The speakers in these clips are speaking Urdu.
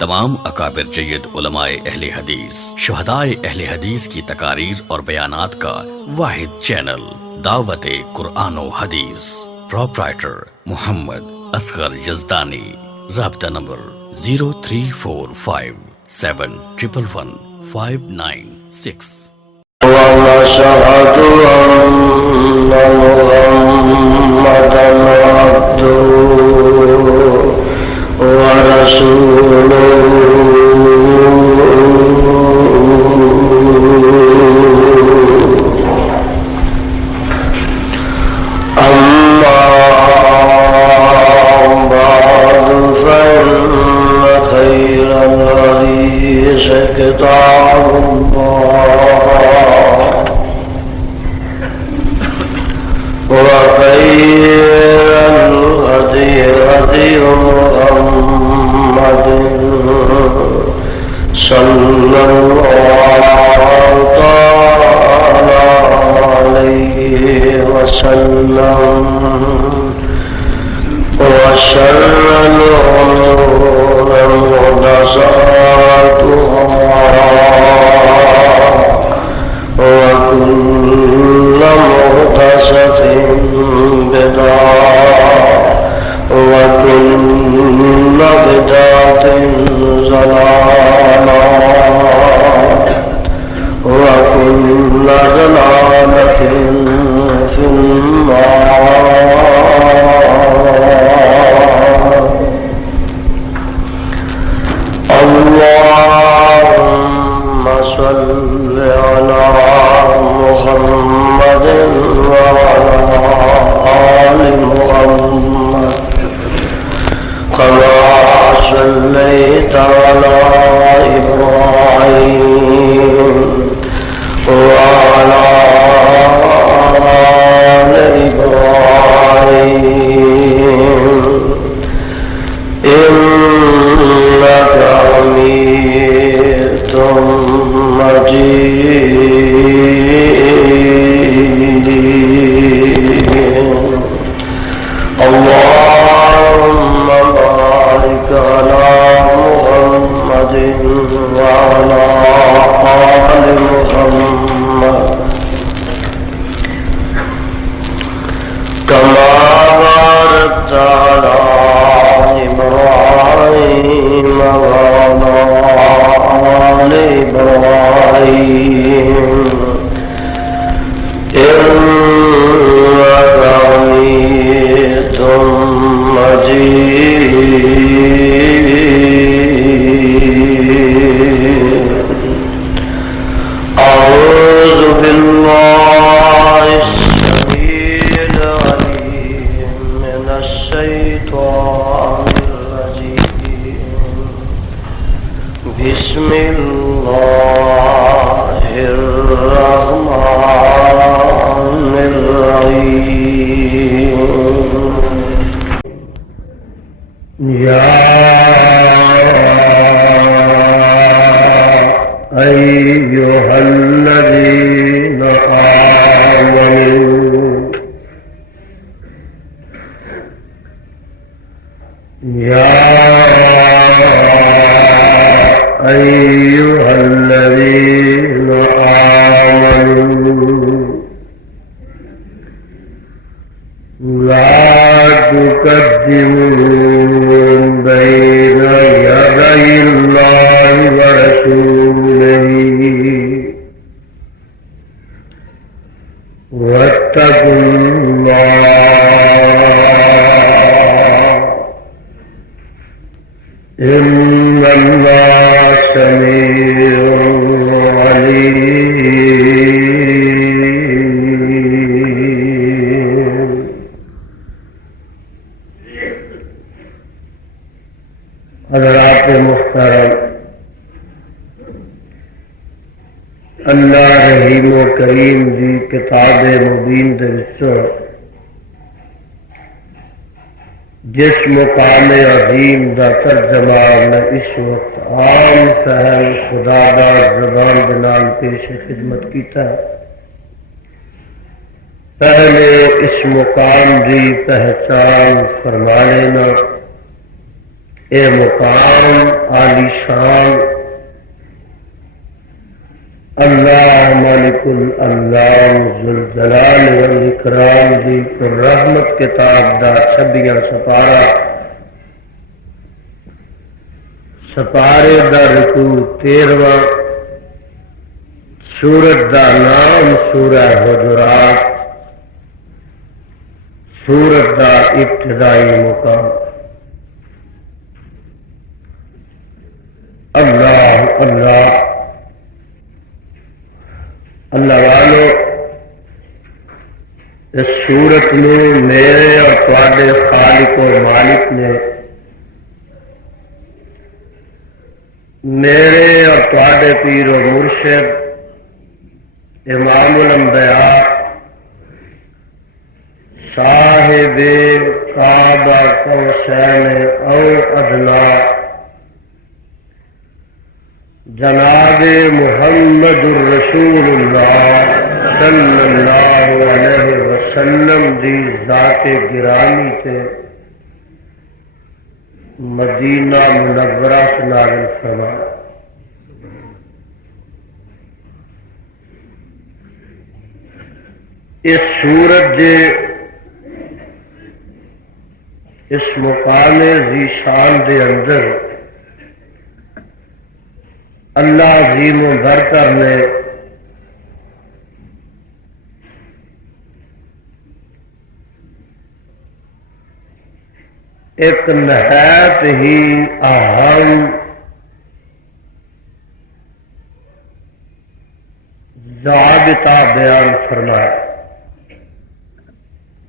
تمام اکابر جید علماء اہل حدیث، شہدائے اہل حدیث کی تقاریر اور بیانات کا واحد چینل دعوت قرآن و حدیث، پروپرائٹر محمد اصغر یزدانی، رابطہ نمبر 0345711596۔ وَنَشْهَدُ أَنَّ مُحَمَّدًا عَبْدُهُ وَرَسُولُهُ أَمَّا بَعْدُ فَإِنَّ خَيْرَ الْحَدِيثِ كِتَابُ اللَّهِ وخير الهدي هدي محمد صلى الله تعالى عليه وسلم وشر الأمور محدثاتها وكل محدثة بدعة وكل بدعة ضلالة وكل ضلالة في النار. اللهم صل على محمد وعلى آل محمد كما صليت على إبراهيم وعلى آل إبراهيم إنك حميد مجيد. اللهم بارك على محمد وعلى آل محمد كما باركت على إبراهيم وعلى آل إبراهيم إنك حميد مجيد. أعوذ بالله السميع العليم من الشيطان الرجيم. بسم الله الرحمن الرحيم. يا أيها الذين آمنوا يا أيها الذين آمنوا لا تقدموا بين يدي الله ورسوله واتقوا الله إن الله سميع عليم. حضرات محترم، اللہ رحیم و کریم دی کتاب مبین دے وچوں جس مقام عظیم دا ترجمہ میں اس وقت عام سہل خدا دا زبان بنال پیش خدمت کیتا ہے، پہلے اس مقام دی پہچان فرما لینا اے مقام عالی شان اللہ مالک الانام ذوالجلال والاکرام دی پر رحمت کتاب دا چھبیاں سپارے دا رکوع 13واں سورت دا نام سورہ حجرات سورت دا ابتدائی مقام اللہ اللہ اللہ والو اس سورت میں میرے اور تواڈے خالق اور مالک نے میرے اور تواڈے پیر و مرشد امام الانبیاء صاحب کعبہ قوسین او ادنا جناب محمد الرسول اللہ صلی اللہ علیہ وسلم دی ذات گرامی تے مدینہ منورہ سے نازل فرمایا۔ اس سورت دے اس مقام ذی شان دے اندر اللہ عظیم و برتر نے ایک نہایت ہی اہم ضابطہ بیان فرمایا۔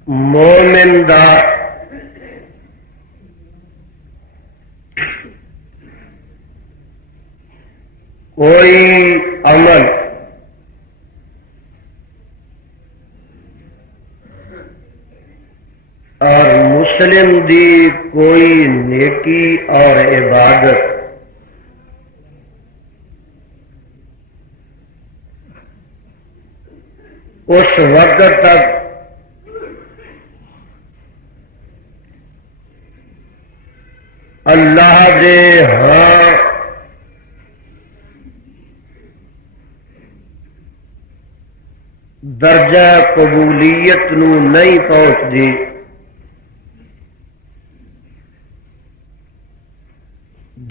مومن دا کوئی عمل اور مسلم دی کوئی نیکی اور عبادت اس وقت تک اللہ دے ہاں درجہ قبولیت نو نہیں پہنچتی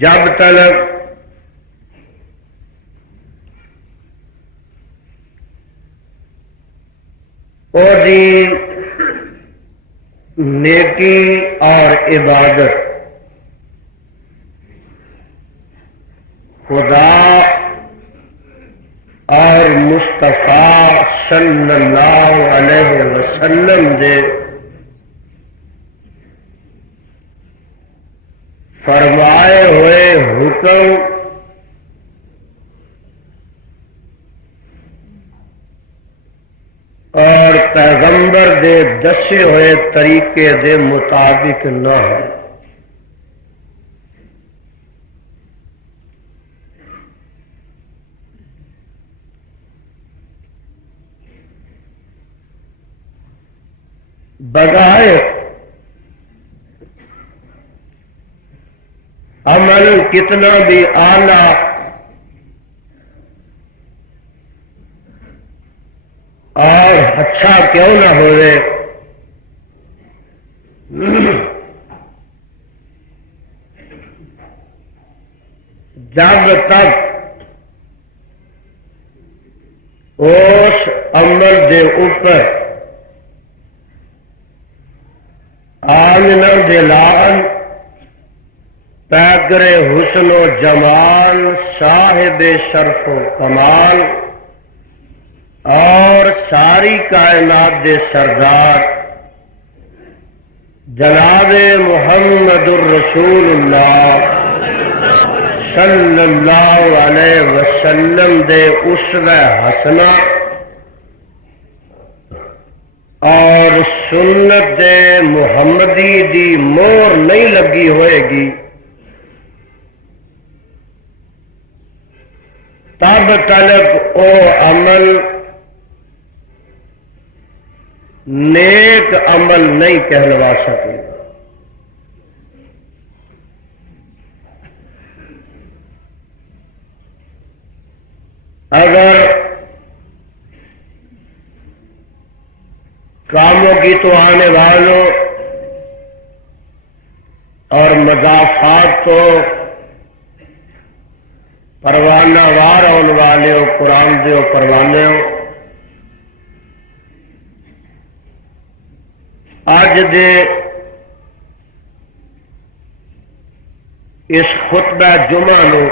جب تک دی نیکی اور عبادت خدا اور مصطفیٰ صلی اللہ علیہ وسلم دے فرمائے ہوئے حکم اور پیغمبر دے دسے ہوئے طریقے دے مطابق نہ ہو۔ بغیر عمل کتنا بھی اعلیٰ اور اچھا کیوں نہ ہوئے، جب تک اس عمل دے اوپر آمنہ دلان پیکر حسن و جمال صاحب شرف و کمال اور ساری کائنات دے سردار جناب محمد الرسول اللہ صلی اللہ علیہ وسلم دے اسوہ حسنہ اور سنت دے محمدی دی مور نہیں لگی ہوئے گی تب تک او عمل نیک عمل نہیں کہلوا سکے۔ اگر کاموں کی تو آنے والوں اور مضافات کو پروانہ وار آنے والے ہو، قرآن دے ہو پروانے ہو، اج دے اس خطبہ جمعہ نو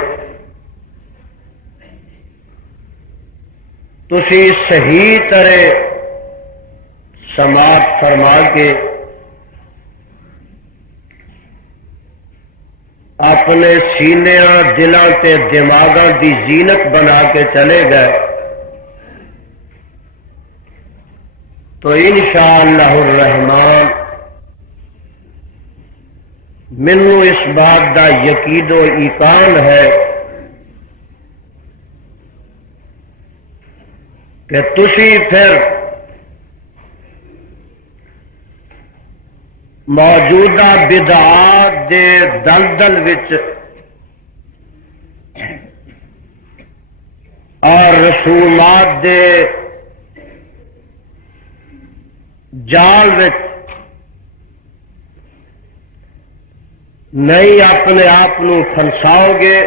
تسی صحیح طرح سماعت فرما کے اپنے سینیاں دلاں تے دماغاں دی زینت بنا کے چلے گئے تو انشاءاللہ الرحمن مینوں اس بات دا یقین و ایقان ہے کہ تسی پھر موجودہ بدعات دے دلدل وچ اور رسومات دے جال وچ نہیں اپنے آپ کو پھنساؤ گے،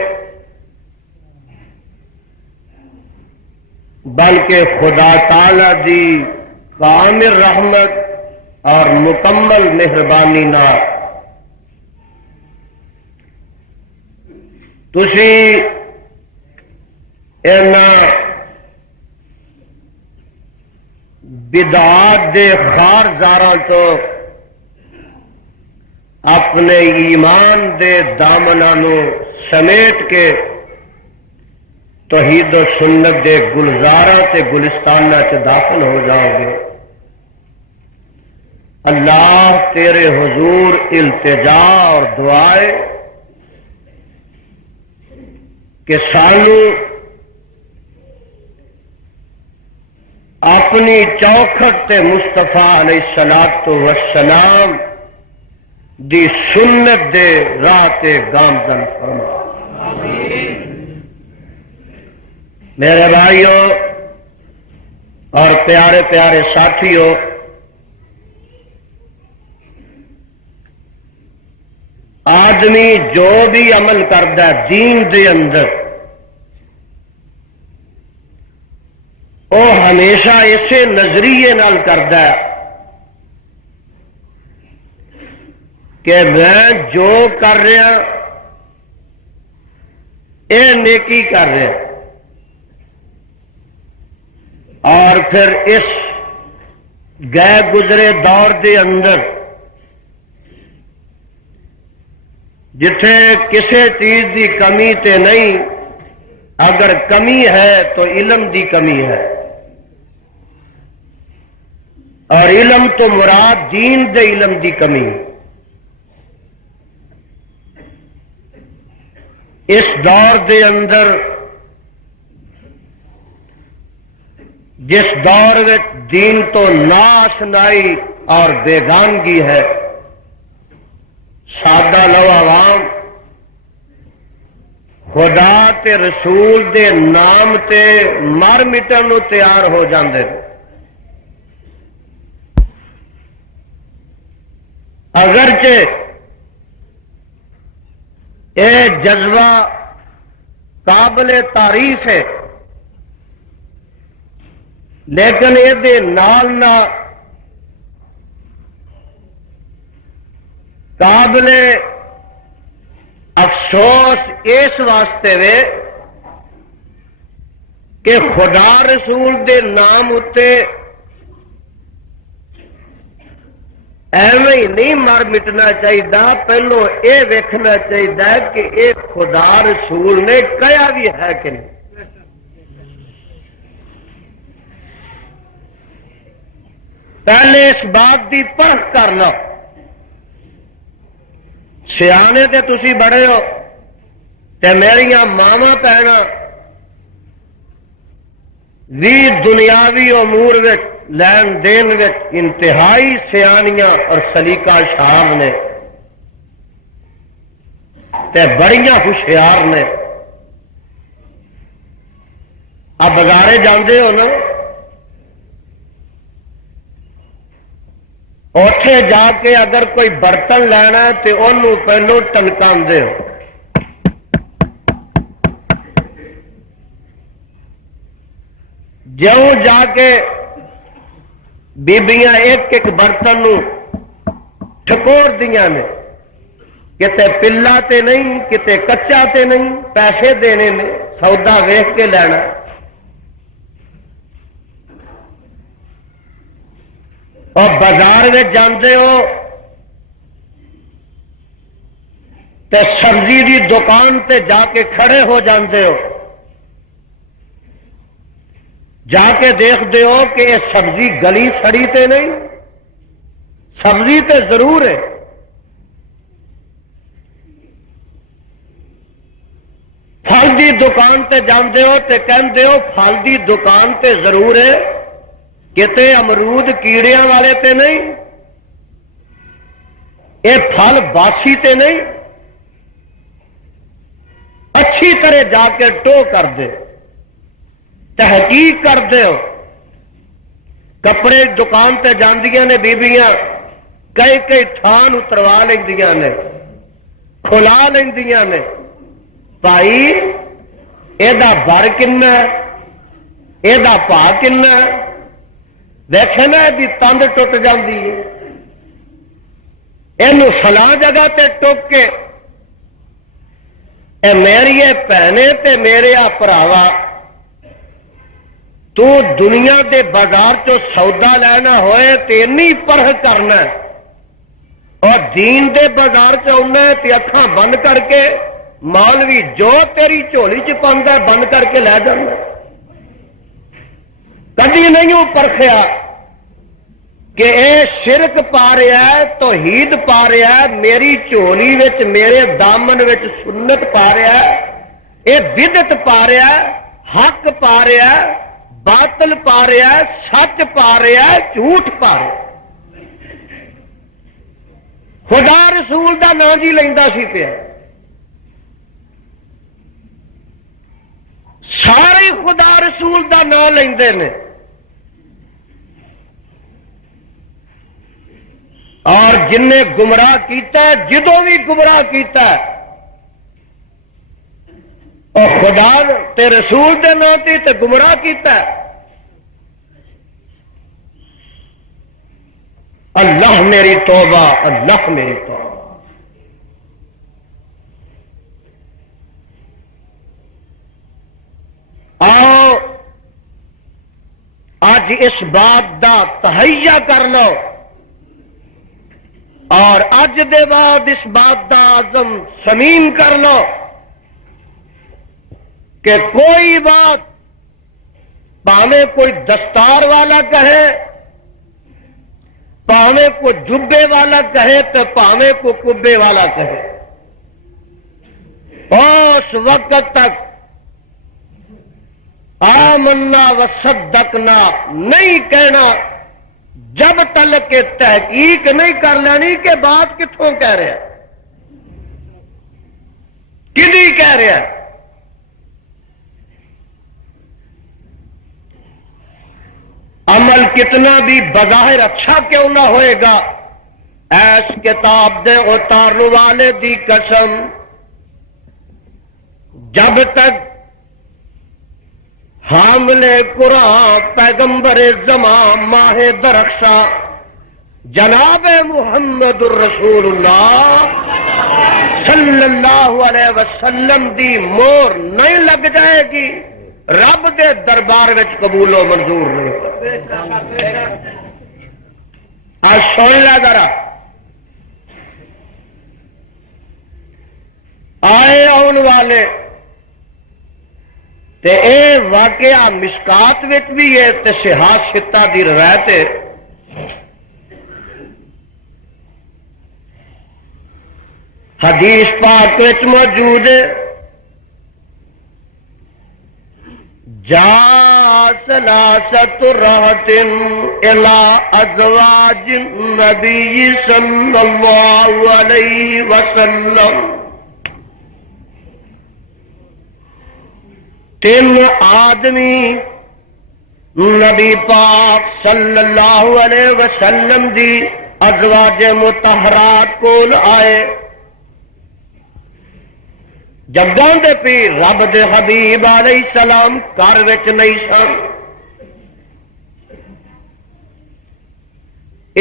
بلکہ خدا تعالی دی کامل رحمت اور مکمل مہربانی نال تسی بدعات دے خارزاراں تو اپنے ایمان دے دامناں نو سمیٹ کے توحید و سنت دے گلزاراں تے گلستاناں چ داخل ہو جاؤ گے۔ اللہ تیرے حضور التجا اور دعائے کہ سانو اپنی چوکھٹ تے مصطفیٰ علیہ الصلوۃ والسلام دی سنت دے راہ تے گامزن فرما۔ میرے بھائیوں اور پیارے پیارے ساتھیوں، آدمی جو بھی عمل کرتا ہے دین دے اندر وہ ہمیشہ اسے نظریے نال کرتا ہے کہ میں جو کر رہا یہ نیکی کر رہا، اور پھر اس گئے گزرے دور دے اندر جتھے کسی چیز دی کمی تے نہیں، اگر کمی ہے تو علم دی کمی ہے، اور علم تو مراد دین دے علم دی کمی۔ اس دور دے اندر جس دور میں دین تو ناشنائی اور بیگانگی ہے، سادہ لو عوام خدا تے رسول دے نام تے مر مٹن نو تیار ہو جاندے، اگرچہ اے جذبہ قابل تعریف ہے، لیکن یہ نال نہ قابل افسوس اس واسطے وے کہ خدا رسول دے نام اتے ایویں ہی نہیں مر مٹنا چاہیے، پہلو یہ ویکھنا چاہیے کہ یہ خدا رسول نے کہا بھی ہے کہ نہیں۔ پہلے اس بات کی پرکھ کر لو، سیانے تے تسی بڑے ہو تے میریاں ماواں بہناں بھی دنیاوی امور وچ لین دین وچ انتہائی سیانیاں اور سلیقہ شار نے تے بڑیاں ہوشیار نے، آپ بازارے جاندے ہو نا، اوتھے جا کے اگر کوئی برتن لینا تو انہوں پہلو ٹنکاندے ہو، جوں جا کے بیبیاں ایک ایک برتن نو ٹھکور دیاں نے، کتے پلا تے نہیں، کتے کچا تے نہیں، پیسے دینے نے، سودا ویخ کے لینا۔ اور بازار میں جاندے ہو تے سبزی دی دکان تے جا کے کھڑے ہو جاندے ہو، جا کے دیکھتے ہو کہ یہ سبزی گلی سڑی تے نہیں، سبزی تے ضرور ہے۔ پھل دی دکان تے جاندے ہو تے کہندے ہو پھل دی دکان تے ضرور ہے، کتے امرود کیڑیاں والے تے نہیں، یہ پھل باسی تے نہیں، اچھی طرح جا کے ٹو کر دے، تحقیق کر دے ہو۔ کپڑے دکان تے جاندیاں نے بیبیاں، کئی کئی تھان اتروا لیندیاں نے، کھلا لیندیاں نے، بھائی یہ بر کنا، یہ پا کنا، دیکھے نا یہ تند ٹوٹ جاندی ہے، یہ فلاں جگہ تے ٹوک کے اے میری بھنے تے میرے بھراوا، تو دنیا دے بازار چو سودا لینا ہوئے تے نہیں پرہ کرنا، اور دین دے بازار چنا تے اکھاں بند کر کے مولوی جو تیری جھولی چ پاندا بند کر کے لے جانا۔ کدی نہیں وہ پرکھیا کہ اے شرک پا رہا ہے، توحید پا رہا ہے، میری جھولی وچ میرے دامن وچ سنت پا رہا ہے، اے بدعت پا رہا ہے، حق پا رہا ہے، باطل پا رہا ہے، سچ پا رہا ہے، جھوٹ پا رہا ہے۔ خدا رسول دا نام جی لیندا سی پیا، سارے خدا رسول دا نام لیندے نے، اور جن نے گمراہ کیتا ہے، جدوں بھی گمراہ کیتا ہے، اور خدا تے رسول دے نام تے گمراہ کیتا ہے۔ اللہ میری توبہ، اللہ میری توبہ۔ آؤ آج اس بات دا تہیہ کر لو، اور اج دے بعد اس بات دا عزم سمیم کر لو کہ کوئی بات پاویں کوئی دستار والا کہے، پاویں کوئی جبے والا کہے، تو پاویں کوئی کبے والا کہے، اس وقت تک آمنا وصدقنا نہیں کہنا جب تک کہ تحقیق نہیں کر لینی کہ بات کتوں کہہ رہا، کدی کہہ رہا۔ عمل کتنا بھی بظاہر اچھا کیوں نہ ہوئے گا، ایس کتاب دے اتارنے والے دی قسم، جب تک حامل قرآن پیغمبر زمان ماہ درخشاں جناب محمد الرسول اللہ صلی اللہ علیہ وسلم دی مور نہیں لگ جائے گی، رب دے دربار وچ قبول و منظور نہیں۔ آج سن لے ذرا، آئے آن والے تے اے واقعہ مشکات وچ بھی ہے تے صحاح ستہ دی روایت ہے۔ حدیث پاک وچ موجود ہے، جا ثلاثۃ رہط الی ازواج النبی صلی اللہ علیہ وسلم تین آدمی نبی پاک صلی اللہ علیہ وسلم دی ازواج مطہرات کول آئے، جگاں دے پیر رب دے حبیب علیہ السلام گھر وچ نہیں سن،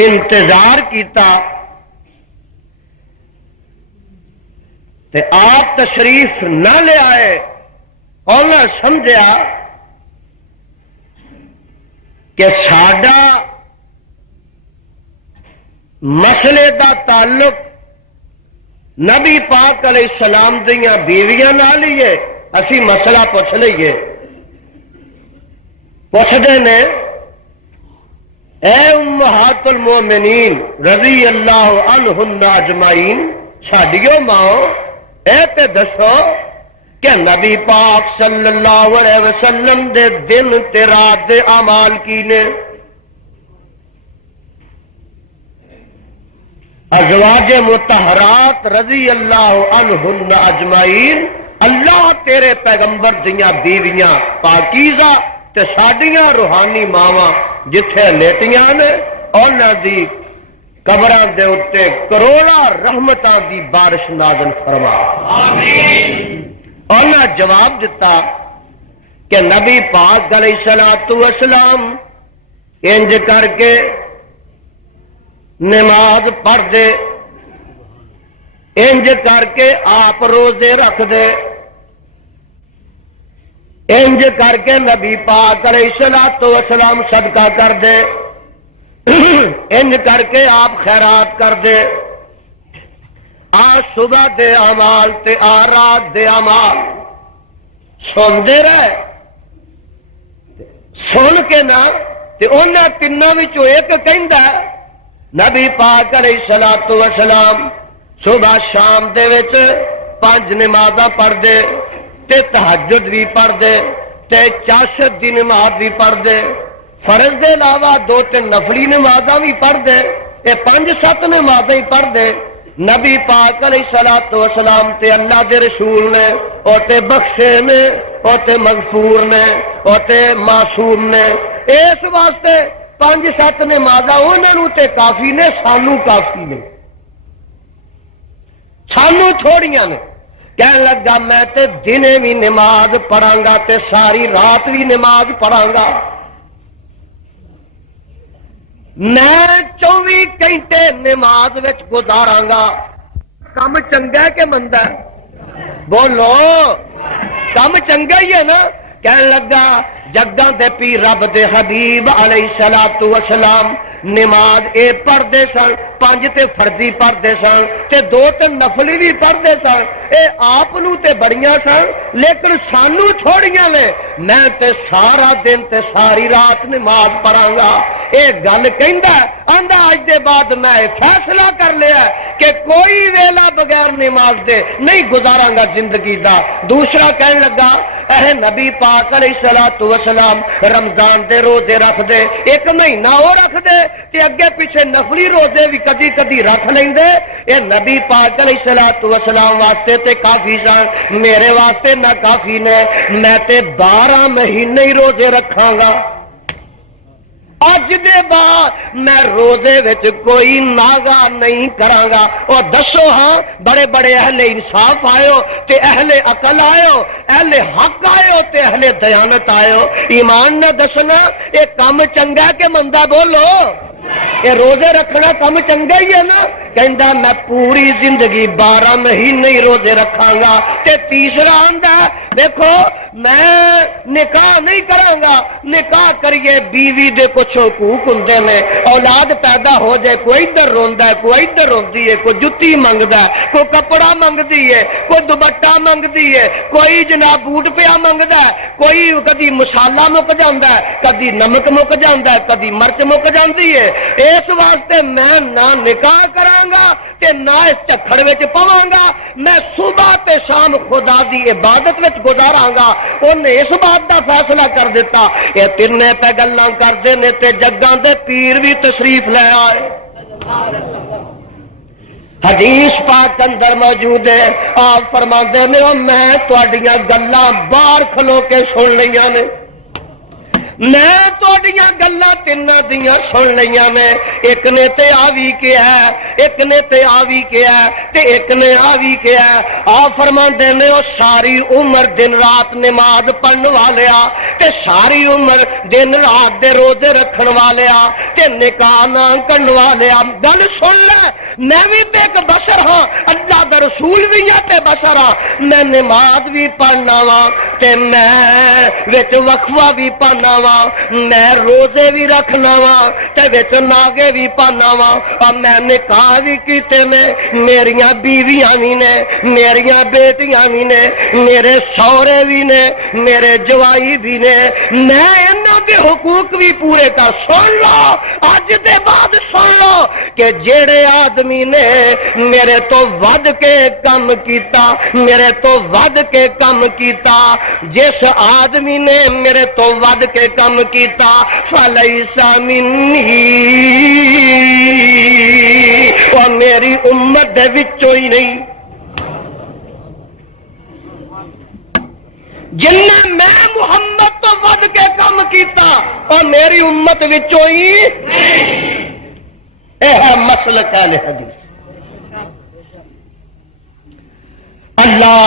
انتظار کیتا تے آپ تشریف نہ لے آئے، انہاں سمجھیا کہ ساڈا مسئلے دا تعلق نبی پاک علیہ السلام دیاں بیویاں نال ہی ہے، اسی مسئلہ پوچھ لئیے۔ پوچھتے نے اے امہات المومنین رضی اللہ عنہن اجمعین، ساڈیو ماں اے تے دسو کہ نبی پاک صلی اللہ علیہ وسلم دے دن تے رات دے اعمال کی نے؟ ازواج مطہرات رضی اللہ عنہن اجمعین، اللہ تیرے پیغمبر دیاں بیویاں پاکیزہ تے ساڈیاں روحانی ماواں جتھے لیٹیاں نے، انہاں دی قبراں دے اتے کروڑاں رحمتاں دی بارش نازل فرما۔ آمین۔ انہاں جواب دیتا کہ نبی پاک علیہ الصلوۃ والسلام انج کر کے نماز پڑھ دے، انج کر کے آپ روزے رکھ دے، انج کر کے نبی پاک علیہ الصلوۃ والسلام صدقہ کر دے، انج کر کے آپ خیرات کر دے، آ صبح دے اعمال تے آ رات دے اعمال سن دے رہے، سن کے نہ تے انہاں تیناں وچوں ایک کہندا نبی پاک علیہ الصلوۃ والسلام صبح شام دے وچ 5 نمازاں پڑھ دے تے تہجد بھی پڑھ دے تے چاشت دی نماز بھی پڑھ دے، فرض دے علاوہ 2-3 نفلی نمازاں بھی پڑھ دے، اے 5-7 نمازاں ہی پڑھ دے۔ نبی پاک علیہ الصلوۃ والسلام تے اللہ دے رسول نے او تے بخشے نے، او تے مغفور نے، او تے معصوم نے، اس واسطے 5-7 نمازاں انہاں نوں تے کافی نے، سانوں کافی نے، سانوں تھوڑیاں نے۔ کہنے لگا میں تے دنے بھی نماز پڑھاں گا تے ساری رات بھی نماز پڑھاں گا، میں 24 گھنٹے نماز وچ گزاراں گا۔ کم چنگا ہے کہ مندا ہے؟ بولو کم چنگا ہی ہے نا۔ کہنے لگا جگاں دے پی رب دے حبیب علیہ الصلوۃ والسلام نماز اے پڑھتے سن، 5 تے فرضی پڑھتے سن تے 2-3 نفلی بھی پڑھتے سن، اے آپ نو تے بڑیاں سن لیکن سانو تھوڑیاں نے، میں تے سارا دن تے ساری رات نماز پڑھاں گا۔ اے گل کہندا آندا اج دے بعد میں فیصلہ کر لیا کہ کوئی ویلا بغیر نماز دے نہیں گزاراں گا زندگی دا۔ دوسرا کہنے لگا اے نبی پاک علیہ الصلوۃ والسلام رمضان دے روزے رکھ دے، 1 مہینہ وہ رکھ دے تے اگے پیچھے نفلی روزے بھی کدی کدی رکھ لیندے، اے نبی پاک علیہ الصلوۃ والسلام واسطے تے کافی سن، میرے واسطے نہ کافی نے، میں تے 12 مہینے ہی روزے رکھاں گا۔ اج دے بعد میں روزے وچ کوئی ناغا نہیں کراں گا۔ اور دسو ہاں بڑے بڑے اہل انصاف آئے تے اہل عقل آئے، اہل حق آئے تے اہل دیانت آئے، ایمان نہ دسنا یہ کم چنگا کہ مندا؟ بولو یہ روزے رکھنا کم چنگا ہی ہے نا۔ کہندا میں پوری زندگی 12 مہینے ہی روزے رکھاں گا۔ تے تیسرا آندا دیکھو میں نکاح نہیں کراں گا، نکاح کریے بیوی دے کچھ حقوق ہوندے نے، اولاد پیدا ہو جائے کوئی ادھر روندا ہے، کوئی ادھر روندی ہے، کوئی جُتی منگدا ہے، کوئی کپڑا منگدی ہے، کوئی دوپٹہ منگدی ہے، کوئی جناب بوٹ پیا منگدا ہے، کوئی کدی مسالہ مک جاندا ہے، کدی نمک مک جاندا ہے، کدی مرچ مک جاندی ہے۔ اس واسطے میں نہ نکاح کراں گا تے نہ اس چکھڑ وچ پواں گا، میں صبح تے شام خدا دی عبادت وچ گزاراں گا۔ انہیں اس بات دا فیصلہ کر دیتا۔ یہ تینے پہ گلاں کردے نے تے جگاں دے پیر بھی تشریف لے آئے۔ حدیث پاک اندر موجود ہے، آپ فرماندے نے میں تہاڈیاں گلاں باہر کھلو کے سن لیاں نے، میں تہاڈیاں گلاں تیناں دیاں سن لیاں نے، ایک نے تے آوی کیا ہے، ایک نے تے آوی کیا ہے تے ایک نے آوی کیا ہے۔ آپ فرماندے نے او ساری عمر دن رات نماز پڑھن والیا تے ساری عمر دن رات دے روزے رکھن والیا تے نکاح نہ کرن والیا، گل سن لے، میں بھی تے ایک بشر ہاں، اللہ دا رسول بھی ہے تے بشر ہاں، میں نماز بھی پڑھنا وا تے میں وچ وقفہ بھی پڑھنا وا، میں روزے بھی رکھنا وا تے وچ ناگے بھی پانا وا، اور میں نکاح بھی کیتے نے، میریاں بیویاں بھی نے، میریاں بیٹیاں بھی نے، میرے سورے بھی نے، میرے جوائی بھی نے، میں انہاں دے حقوق بھی پورے کر۔ سن لو اج دے بعد سن لو کہ جڑے آدمی نے میرے تو ود کے کم کیتا، میرے تو ود کے کم کیتا، جس آدمی نے میرے تو ود کے کم کیتا فلیس منی، اور میری امت دے وچوں ہی نہیں، جن نے میں محمد تو ود کے کم کیتا اور میری امت وچوں ہی اے ہے مسلک اہل حدیث۔ اللہ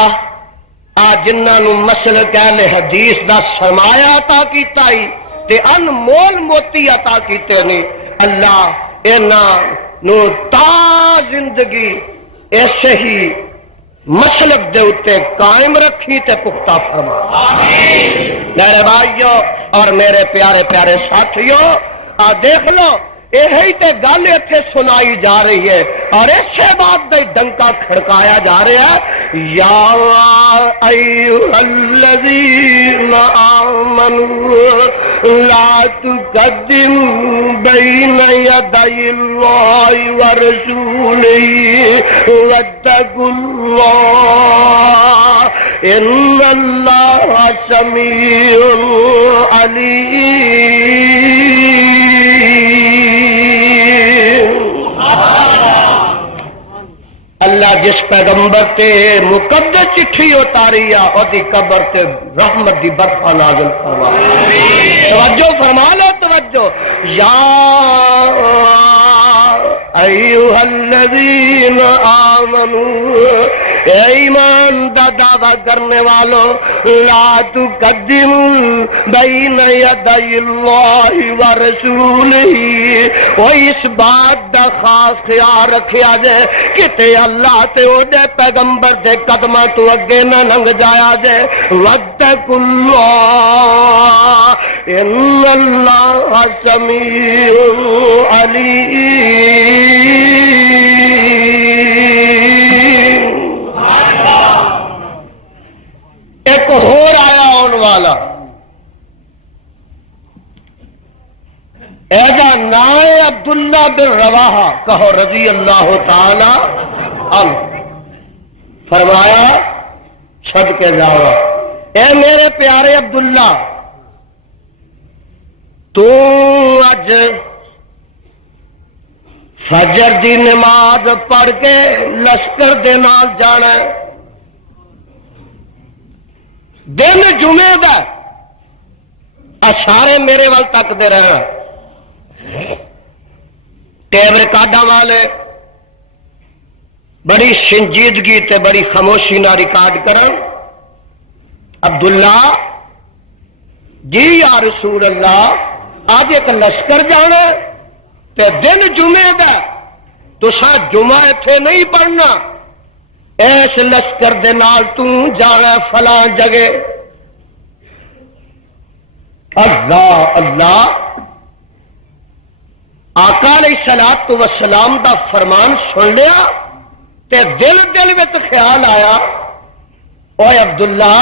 آ جنہاں نو مسلک اہل حدیث دا سرمایہ عطا کیتا ہی تے انمول موتی عطا کیتے نے، اللہ انہاں نو تا زندگی ایسے ہی مسلک دے اتے قائم رکھی تے پختہ فرما۔ میرے بھائیو اور میرے پیارے پیارے ساتھیو، آ دیکھ لو یہی تے گل اتنے سنائی جا رہی ہے اور اسے بات دا ڈنکا کھڑکایا جا رہا ہے، یا ایھا الذین آمنوا لا تقدموا بین یدی اللہ ورسولہ واتقوا اللہ ان اللہ سمیع علیم۔ اللہ جس پیغمبر تے مقدس چٹھی اتاری ہے اور دی قبر تے رحمت دی برفا نازل فرما۔ توجہ فرما لو، توجہ، یا ایھا الذین آمنوا، اے ایمان دا دعویٰ کرنے والوں، لا تقدموا بین یدی اللہ ورسولہ، وہ اس بات دا خاص خیال رکھیا جائے کہ اللہ تے او دے پیغمبر دے قدماں تو اگے نہ لنگ جایا جائے۔ واتقوا اللہ ان اللہ سمیع علیم۔ ایک اور آیا آن والا، ایجا نائے عبداللہ بن رواحہ، کہو رضی اللہ تعالی عنہ، فرمایا صدقے جاؤ، اے میرے پیارے عبداللہ، تو اج فجر دی نماز پڑھ کے لشکر دے نال جانا ہے، دن جمعے دا، اشارے میرے وال تک دے رہنا، ٹیپ ریکارڈاں والے بڑی سنجیدگی تے بڑی خاموشی نہ ریکارڈ کرن۔ عبداللہ جی یا رسول اللہ، آج ایک لشکر جانا تے دن جمعے دا، تو سا جمعہ ایتھے نہیں پڑھنا، ایس لشکر دے نال تو جانا فلاں جگہ۔ اللہ اللہ، آقا علیہ الصلوۃ والسلام دا فرمان سن لیا تے دل میں خیال آیا، اوے عبداللہ،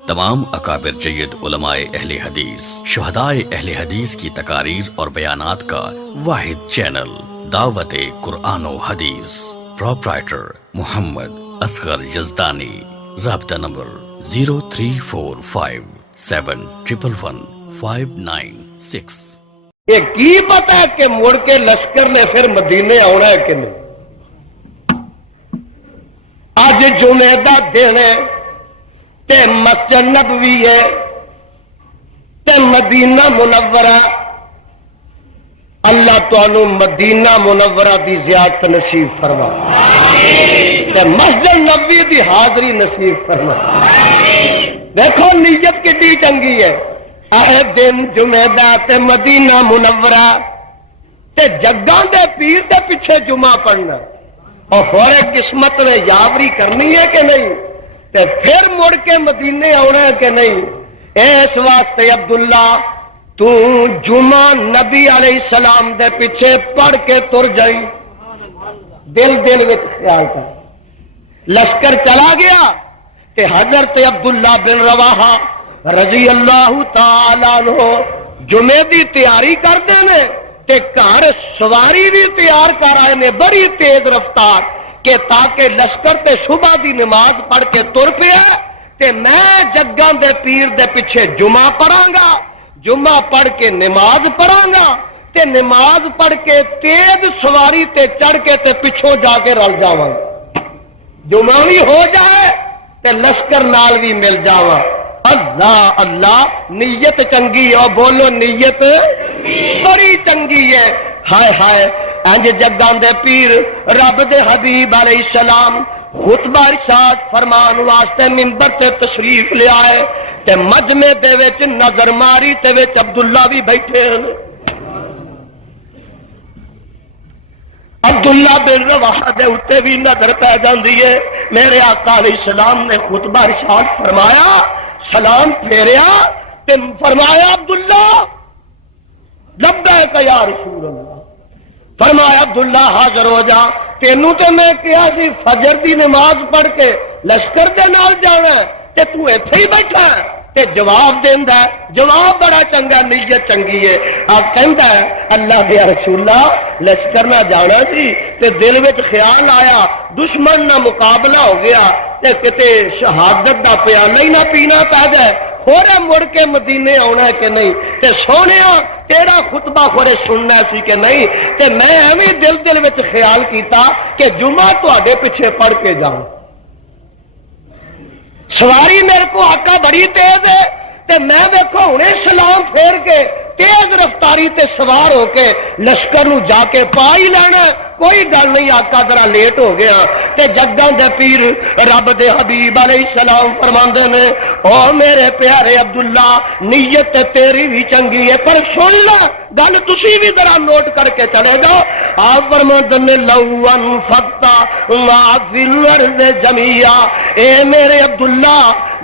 تمام اکابر جید علماء اہل حدیث، شہدائے اہل حدیث کی تقاریر اور بیانات کا واحد چینل دعوت قرآن و حدیث، پروپرائٹر محمد اصغر یزدانی، رابطہ نمبر 03457111596۔ یہ کی پتا ہے کہ مڑ کے لشکر نے پھر مدینے آنا ہے کہ نہیں؟ اج جمعے دا دن ہے تے مسجد نبوی ہے تے مدینہ منورہ، اللہ تانوں مدینہ منورہ دی زیارت نصیب فرما، تے مسجد نبوی دی حاضری نصیب فرما۔ دیکھو نیت کتنی چنگی ہے، اے دن جمعے دا تے مدینہ منورہ تے جگاں دے پیر دے پیچھے جمعہ پڑھنا، اور ہورے قسمت میں یاوری کرنی ہے کہ نہیں، تے پھر مڑ کے مدینے آنا ہے کہ نہیں۔ اس واسطے عبداللہ تو جمعہ نبی علیہ السلام دے پیچھے پڑھ کے تر جائی، دل وچ خیال کر۔ لشکر چلا گیا تے حضرت عبداللہ بن رواحہ رضی اللہ تعالی عنہ جمعے دی تیاری کرتے ہیں تے گھر سواری بھی تیار کر آئے نے بڑی تیز رفتار، کہ تاکہ لشکر تے صبح دی نماز پڑھ کے تر پیا تے میں جگاں دے پیر دے پیچھے جمعہ پڑھاں گا، جمعہ پڑھ کے نماز پڑھاں گا تے نماز پڑھ کے تیز سواری تے چڑھ کے تے پچھوں جا کے رل جاواں، جمعہ بھی ہو جائے تے لشکر نال بھی مل جاواں۔ اللہ اللہ، نیت چنگی ہے، بولو نیت بڑی چنگی ہے۔ ہائے ہائے، انج جگاں دے پیر رب دے حبیب علیہ السلام خطبہ ارشاد فرمان واسطے منبر تے تشریف لے آئے تے مجمع دے وچ نظر ماری تے وچ عبداللہ بھی بیٹھے ہیں۔ عبداللہ بن رواحہ دے اتے بھی نظر پہ جاندی ہے۔ میرے آقا علیہ السلام نے خطبہ ارشاد فرمایا، سلام پھیریا تے فرمایا عبداللہ لبیک یا رسول اللہ، فرمایا عبداللہ حاضر ہو جا، تینوں تے میں کیا سی فجر دی نماز پڑھ کے لشکر دے نال جانا تے تو ایتھے ہی بیٹھا ہے، تے جواب دیندا ہے، جواب بڑا چنگا، نیت چنگی ہے۔ آپ کہندا ہے اللہ دے رسول اللہ لشکر نہ جانا سی تے دل وچ خیال آیا دشمن نہ مقابلہ ہو گیا تے کتے شہادت دا پیالہ ہی نہ پینا پی جائے، خورے مڑ کے مدینے آنا ہے کہ نہیں، تے سونیا تیرا خطبہ خورے سننا سی کہ نہیں، تے میں ایویں دل وچ خیال کیتا کہ جمعہ تواڈے پیچھے پڑھ کے جاؤں۔ سواری میرے کو آقا بڑی تیز ہے تے میں دیکھو ہنے سلام پھیر کے تیز رفتاری تے سوار ہو کے لشکر نو جا کے پا ہی لینا، کوئی گل نہیں آقا ذرا لیٹ ہو گیا۔ تے جگاں دے پیر رب دے حبیب علیہ السلام فرماندے نے، او میرے پیارے عبداللہ نیت تے تیری بھی چنگی ہے، پر سن لا گل تسی بھی ذرا نوٹ کر کے چلے گا۔ آپ فرماندے نے لو انفقت ما فی الارض جميعا، اے میرے عبداللہ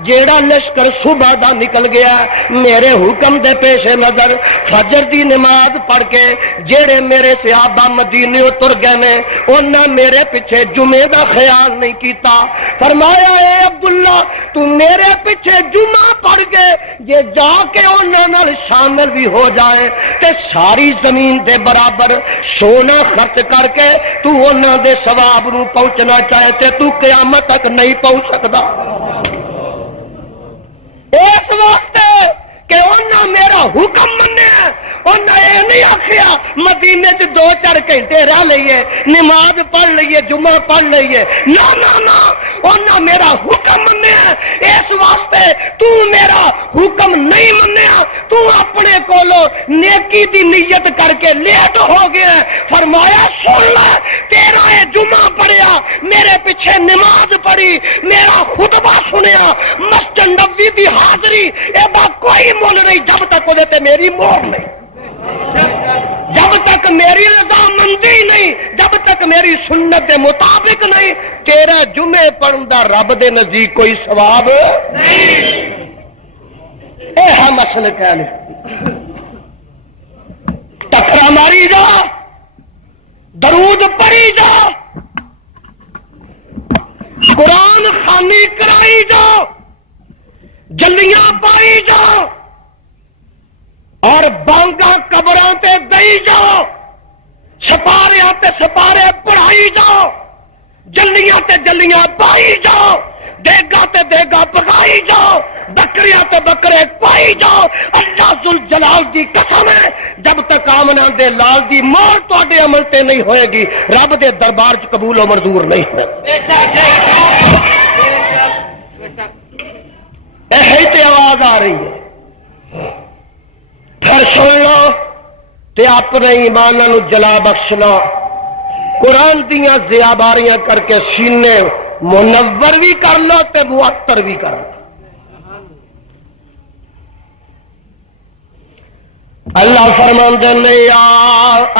جیڑا لشکر صبح دا نکل گیا میرے حکم دے پیش نظر فجر دی نماز پڑھ کے جیڑے میرے صحابہ مدینے اتر گئے نے انہاں میرے پیچھے جمعے دا خیال نہیں کیتا۔ فرمایا اے عبداللہ تو میرے پیچھے جمعہ پڑھ کے یہ جا کے انہاں نال شامل بھی ہو جائے تے ساری زمین دے برابر سونا خرچ کر کے تو انہاں دے ثواب نو پہنچنا چاہے تے تو قیامت تک نہیں پہنچ سکدا۔ اس واسطے کہ انہاں میرا حکم منیا، انہاں یہ نہیں آخیا مدینے چ 2-4 گھنٹے رہ لئیے نماز پڑھ لئیے جمعہ پڑھ لئیے، نا نا نا، انہاں میرا حکم منیا۔ اس واسطے تو میرا حکم نہیں منیا، تو اپنے کولو نیکی دی نیت کر کے لیٹ ہو گیا۔ فرمایا سن لے، تیرا یہ جمعہ پڑھیا، میرے پیچھے نماز پڑھی، میرا خطبہ سنیا، مسجد نبوی دی حاضری ایدا کوئی مول نہیں جب تک وہ تے میری مہر نہیں، جب تک میری رضامندی نہیں، جب تک میری سنت کے مطابق نہیں، تیرا جمعے پڑھن دا رب دے نزدیک کوئی ثواب نہیں۔ اے ہے مسئلہ کہنے ٹکرا ماری جا، درود پڑھی جا، قرآن خوانی کرائی جا، جلیاں پائی جا اور بانگا قبراں تے دئی جاؤ، سپاریاں تے سپارے پڑھائی جاؤ، جلیاں تے جلیاں پائی جاؤ، دیگا تے دیگا پکائی جاؤ، بکریاں تے بکرے پائی جاؤ، اللہ ذل جلال دی قسم ہے جب تک آمنا دے لال دی مور تواڈے عمل تے نہیں ہوئے گی رب دے دربار چ قبول و منظور نہیں ہے۔ یہی تے آواز آ رہی ہے، پھر سن لو تے اپنے ایمان نو جلا بخش لو، قرآن دیاں زیاباریاں کر کے سینے منور بھی کر لو تے معطر بھی کر لو۔ اللہ فرماندے نے یا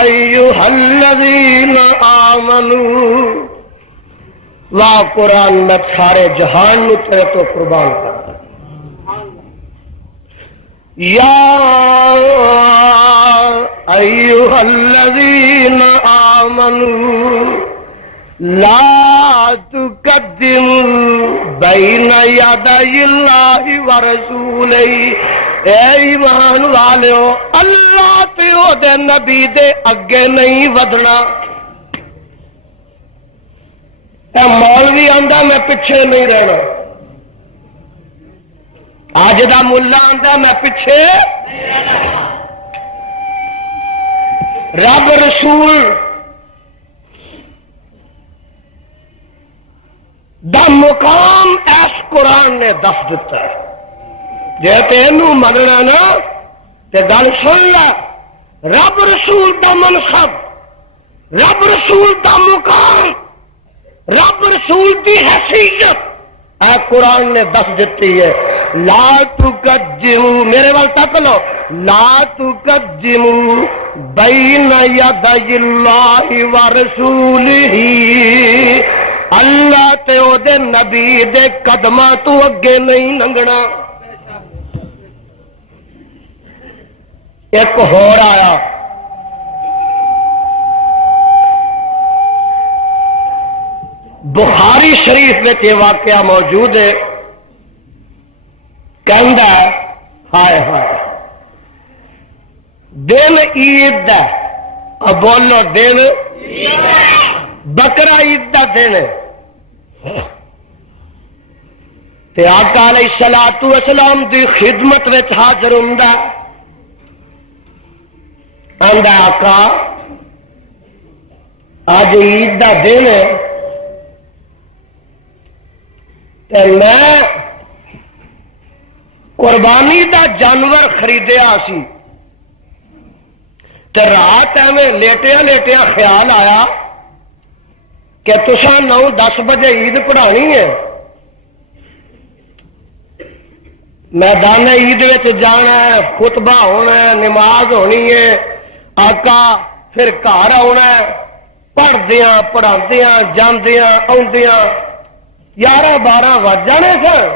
ایھا الذین آمنوا، واہ قرآن میں سارے جہان نو تیرے تو قربان کر دوں، یا ایھا الذین آمنوا لا تقدموا بین یدی اللہ ورسولہ، اے ایمان والو اللہ تے او دے نبی دے اگے نہیں ودنا۔ اے مولوی آندا میں پیچھے نہیں رہنا، آج دا ملا آندا میں پیچھے رب رسول دا مقام ایس قرآن نے دس دیتا ہے، جے تینوں مننا نا تے گل سن لا، رب رسول دا منصب، رب رسول دا مقام، رب رسول دی حیثیت اے قرآن نے دس دیتی ہے۔ لا تقدموا، میرے وال تک لو، لا تقدموا بین یدی اللہ ورسولہ، اللہ تے او دے نبی دے قدماں تو اگے نہیں لنگنا۔ ایک ہور آیا، بخاری شریف میں یہ واقعہ موجود ہے، کہندا ہے ہائے ہائے دن عید دا، اب بولو دن بکرا عید دا دن تے آقا علیہ الصلوۃ والسلام دی خدمت وچ حاضر ہوندا، آندا آقا آج عید دا دن ہے تے میں قربانی دا جانور خریدیا سی تے رات ایویں لیٹیا لیٹیا خیال آیا کہ تساں 9-10 بجے عید پڑھانی ہے، میدان عید وچ جانا ہے، خطبہ ہونا ہے، نماز ہونی ہے، آقا پھر گھر آنا ہے، پڑھدیاں پڑھاندیاں جاندیاں آندیاں 11-12 وج جانے سن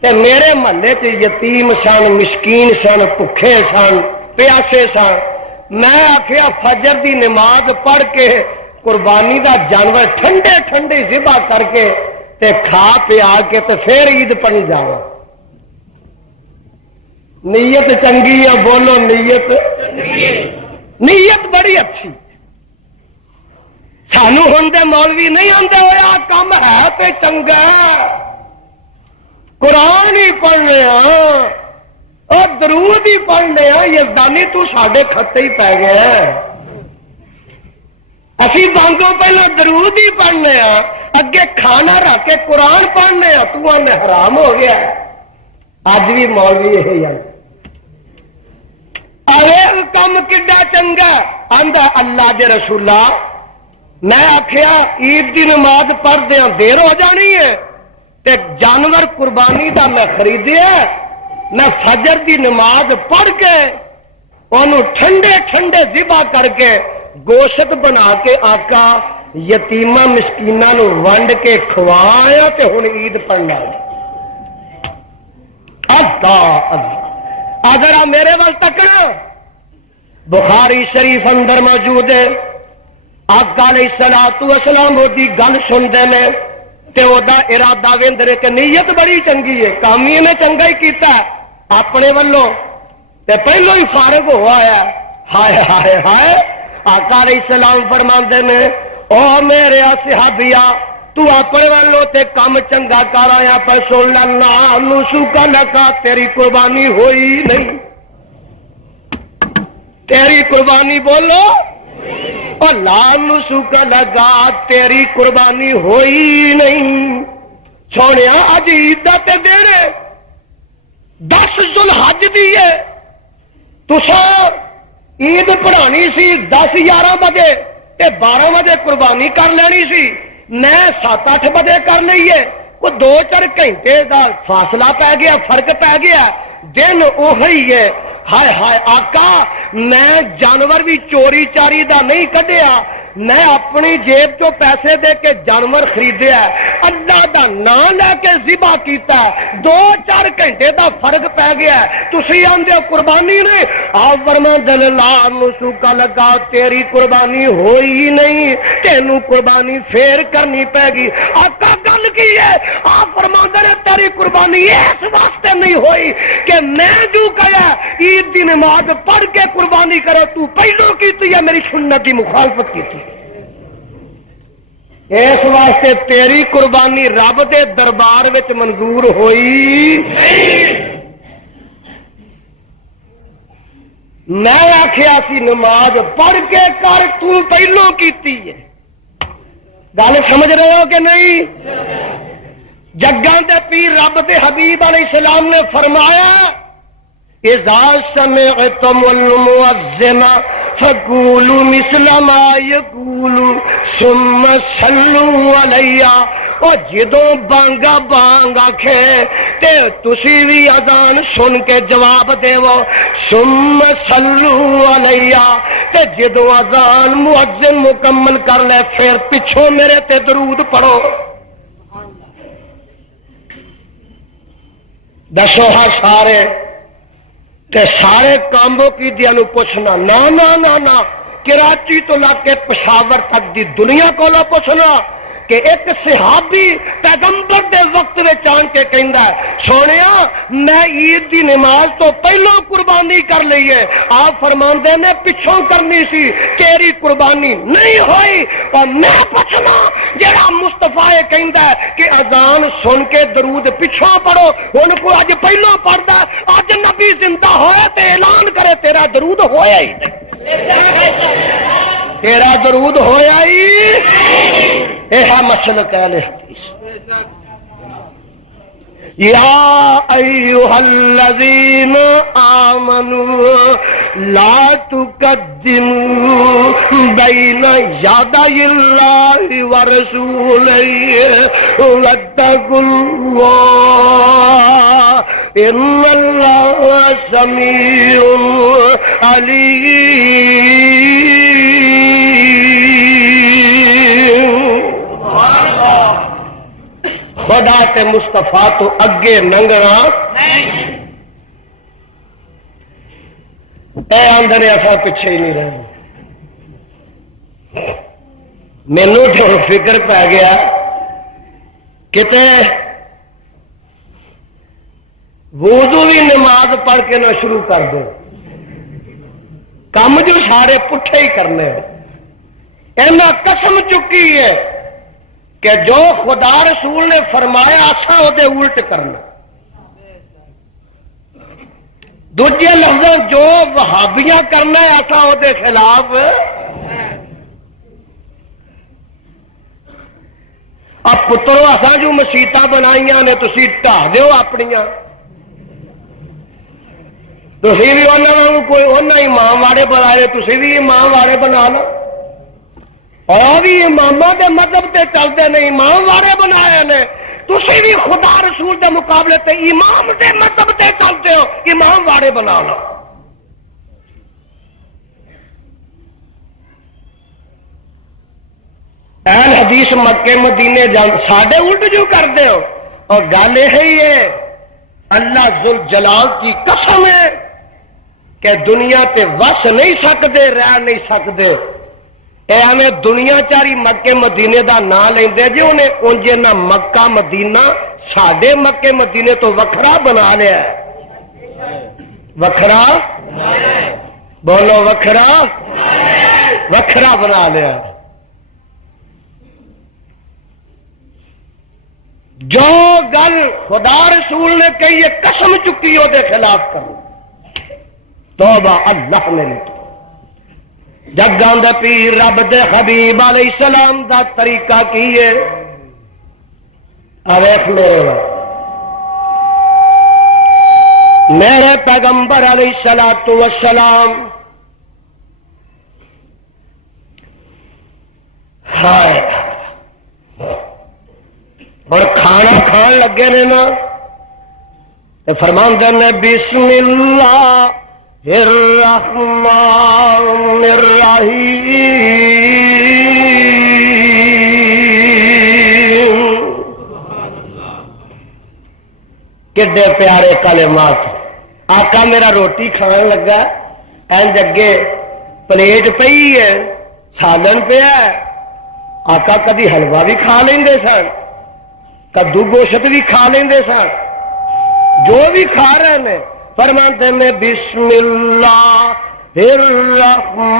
تے میرے محلے چ یتیم سن، مسکین سن، بھکھے سن، پیاسے سن۔ میں آخیا فجر دی نماز پڑھ کے قربانی دا جانور ٹھنڈے ٹھنڈے ذبح کر کے تے کھا پیا کے تے پھر عید پڑھ جاواں۔ نیت چنگی ہے، بولو نیت، نیت بڑی اچھی۔ سانو ہوندے مولوی نہیں ہوندے ہویا کم ہے تے چنگا، قرآن ہی پڑھنے اور درود ہی پڑھنے، یزدانی تو ساڈے کھتے ہی پی گئے، اسی بانگوں پہلے درود ہی پڑھنے، اگے کھانا رکھ کے قرآن پڑھنے، تو آنے حرام ہو گیا۔ اج بھی مولوی یہی ہے، اویل کم کڈا چنگا، آندا اللہ دے رسولہ میں آخیا عید دی نماز پڑھ دیا دیر ہو جانی ہے تے جانور قربانی دا میں خریدیا، میں فجر دی نماز پڑھ کے انہوں ٹھنڈے ٹھنڈے ذبح کر کے گوشت بنا کے آقا یتیماں مسکیناں نو ونڈ کے کھوایا تے ہن عید پڑھنا۔ اللہ اللہ، اگر میرے وال تکنا بخاری شریف اندر موجود ہے، آقا علیہ الصلوۃ والسلام دی گل سنتے ہیں تے اودا ارادہ ویندے کہ نیت بڑی چنگی ہے، کام ہی نے چنگا ہی کیتا ہے اپنے والوں تے پہلو ہی فارغ ہوا ہے۔ ہائے ہائے ہائے، آقا علیہ السلام فرماندے نے او میرے صحابیا تو اپنے والوں تے کم چنگا کر آیا پر سن لا نسکا لگا تیری قربانی ہوئی نہیں، تیری قربانی بولو اور لا نسکا لگا تیری قربانی ہوئی نہیں۔ سونے اج عید دا تے دن 10 ذوالحج دی ہے، تساں عید پڑھانی سی 10-11 بجے تے 12 بجے قربانی کر لینی سی، میں 7-8 بجے کر لی ہے، وہ 2-4 گھنٹے دا فاصلہ پی گیا، فرق پی گیا، دن وہی ہے۔ ہائے ہائے آقا میں جانور بھی چوری چاری دا نہیں کڈیا، میں اپنی جیب چو پیسے دے کے جانور خریدیا، اللہ دا نام لے کے ذبح کیتا، 2-4 گھنٹے دا فرق پی گیا، تسی آندے قربانی نہیں، آپ فرماندے نے لا نسکا لگا تیری قربانی ہوئی نہیں، تینوں قربانی پھر کرنی پے گی۔ آقا گل کی ہے، آپ فرماندے نے تیری قربانی اس واسطے نہیں ہوئی کہ میں جو کہا عید دی نماز پڑھ کے قربانی کرو، تو پہلو کیتی ہے میری سنت کی مخالفت کیتی، اس واسطے تیری قربانی رب دے دربار وچ منظور ہوئی نہیں۔ میں آخیا سی نماز پڑھ کے کر، تو پہلو کیتی ہے، گل سمجھ رہے ہو کہ نہیں؟ جگاں دے پیر رب دے حبیب علیہ السلام نے فرمایا اذا سمعتم المؤذن فقولوا مثل ما يقول ثم صلوا علی، اور جدوں بانگا بانگ آکھے تے تسی بھی اذان سن کے جواب دیو ثم صلوا علی، تے جدوں اذان مؤذن مکمل کر لے پھر پچھوں میرے تے درود پڑھو۔ دسو ہاں سارے کاموں کی دیا نو پوچھنا، نہ کراچی تو لا کے پشاور تک دی دنیا کو لو پوچھنا کہ ایک صحابی پیغمبر دے وقت وچ آن کے کہندا ہے سونیا میں عید دی نماز تو پہلو قربانی کر لئی ہے، آپ فرماندے نے پچھوں کرنی سی، تیری قربانی نہیں ہوئی۔ اور میں پوچھنا جڑا مصطفی کہندا ہے کہ اذان سن کے درود پچھوں پڑھو، ان کو اج پہلو پڑھدا، اج نبی زندہ ہوئے تے اعلان کرے تیرا درود ہویا ہی نہیں، تیرا درود ہویا ہی ایہا مسلک اہل حدیث۔ یا ایھا الذین آمنوا لا تقدموا بین یدی اللہ ورسولہ واتقوا اللہ ان اللہ سمیع علیم۔ خدا تے مصطفیٰ تو اگے ننگنا اے آندھنے ایسا پیچھے ہی نہیں رہے۔ مینوں جو فکر پہ گیا کتے وضو بھی نماز پڑھ کے نہ شروع کر دے، کام جو سارے پٹھے ہی کرنے ہیں۔ اینا قسم چکی ہے کہ جو خدا رسول نے فرمایا اساں او دے الٹ کرنا، دوجے لفظوں جو وہابیاں کرنا ہے اساں او دے خلاف۔ اب پترو اساں جو مسیتاں بنائیاں نے تسی ڈھا دیو اپنیاں، تسی بھی انہاں کوئی انہاں امام واڑے بنائے، تسی بھی امام واڑے بنا لو، اور بھی امامہ دے مذہب تے چلتے نے امام وارے بنائے نے، تسی بھی خدا رسول دے مقابلے تے امام دے مذہب تے چلتے ہو، امام وارے بنا لو۔ اہل حدیث مکے مدینے جان ساڈے الٹ جو کرتے ہو، اور گل یہ ہے اللہ ذوالجلال کی قسم ہے کہ دنیا تے وس نہیں سکتے، رہ نہیں سکتے، ایویں دنیا چاری مکے مدینے دا نام لیندے جی انہیں انجے نہ مکہ مدینہ ساڈے مکے مدینے تو وکھرا بنا لیا ہے، وکھرا بولو، وکھرا بنا لیا۔ جو گل خدا رسول نے کہی ہے قسم چکی وہ دے خلاف کرو توبہ اللہ نے نہیں جگاں دا پیر رب دے حبیب علیہ السلام دا طریقہ کی ہے اویخ میرے پیغمبر علیہ الصلوۃ والسلام ہائے اور کھانا کھان لگے نے نا فرماندے نے بسم اللہ الرحمن الرحیم کڈے پیارے کلمات آقا میرا روٹی کھان لگا اینج اگے پلیٹ پئی ہے سالن پیا ہے آقا کدی حلوہ بھی کھا لیندے سن کدو گوشت بھی کھا لیندے سن جو بھی کھا رہے ہیں فرماتے میں بسم اللہ الرحمن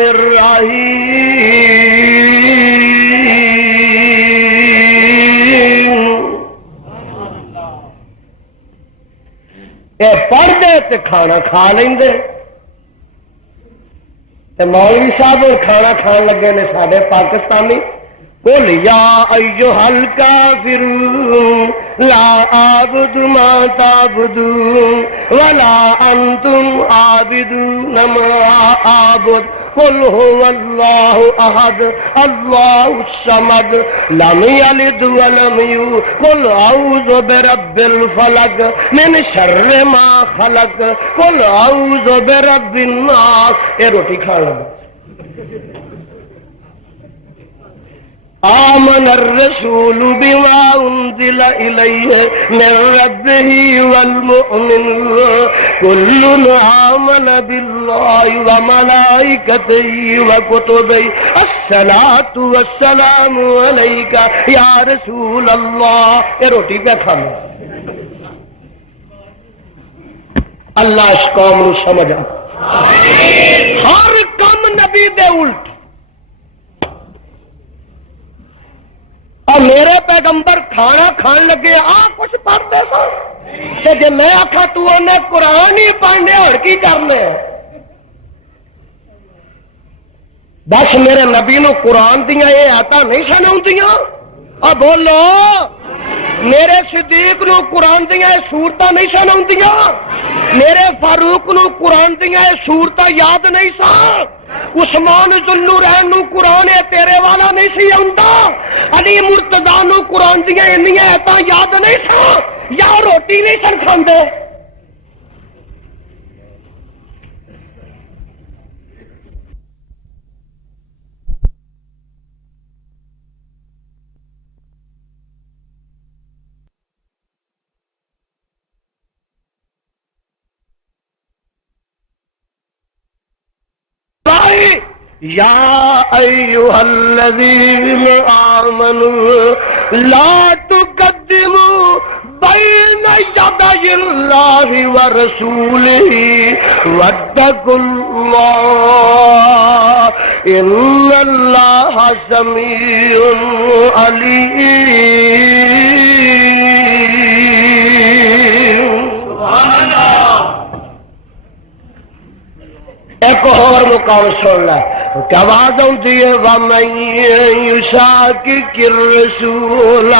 الرحیم اے پڑھ دے تے کھانا کھا لیندے تے مولوی صاحب کھانا کھان لگے نے ساڈے پاکستانی قل یا ایھا الکافرون لا اعبد ما تعبدون ولا انتم عابدون ما اعبد قل هو اللہ احد اللہ الصمد لم یلد ولم یولد قل اعوذ برب الفلق من شر ما خلق قل اعوذ برب الناس یہ روٹی کھا لگا آمن الرسول بما انزل الیہ من ربہ والمؤمنون کل آمن باللہ وملائکتہ وکتبہ الصلاۃ والسلام علیک یا رسول اللہ یہ روٹی پہ کھانا اللہ اس قوم نو سمجھا ہر کم نبی دے الٹ اور میرے پیغمبر کھانا کھان لگے کچھ پڑھتے سن جی میں آخا تو انہیں قرآن ہی پڑھنے اور کی کرنے بس میرے نبی نو قرآن دیا یہ آتا نہیں سناؤں بولو میرے صدیق نو قرآن دیا یہ سورتاں نہیں سناؤں میرے فاروق نو قرآن دیا یہ سورتاں یاد نہیں سن عثمان ذوالنورین نو قرآن ہے تیرے والا نہیں سی آندا علی مرتضیٰ نو قرآن دیا انیاں ایتاں یاد نہیں سن یا روٹی نہیں سن کھاندے یا ایھا الذین آمنوا لا تقدموا بین یدی اللہ ورسولہ واتقوا اللہ ان اللہ سمیع علیم ایک اور مقام سن لے کیا آواز آتی ہے وَمَن يُشَاقِقِ الرَّسُولَ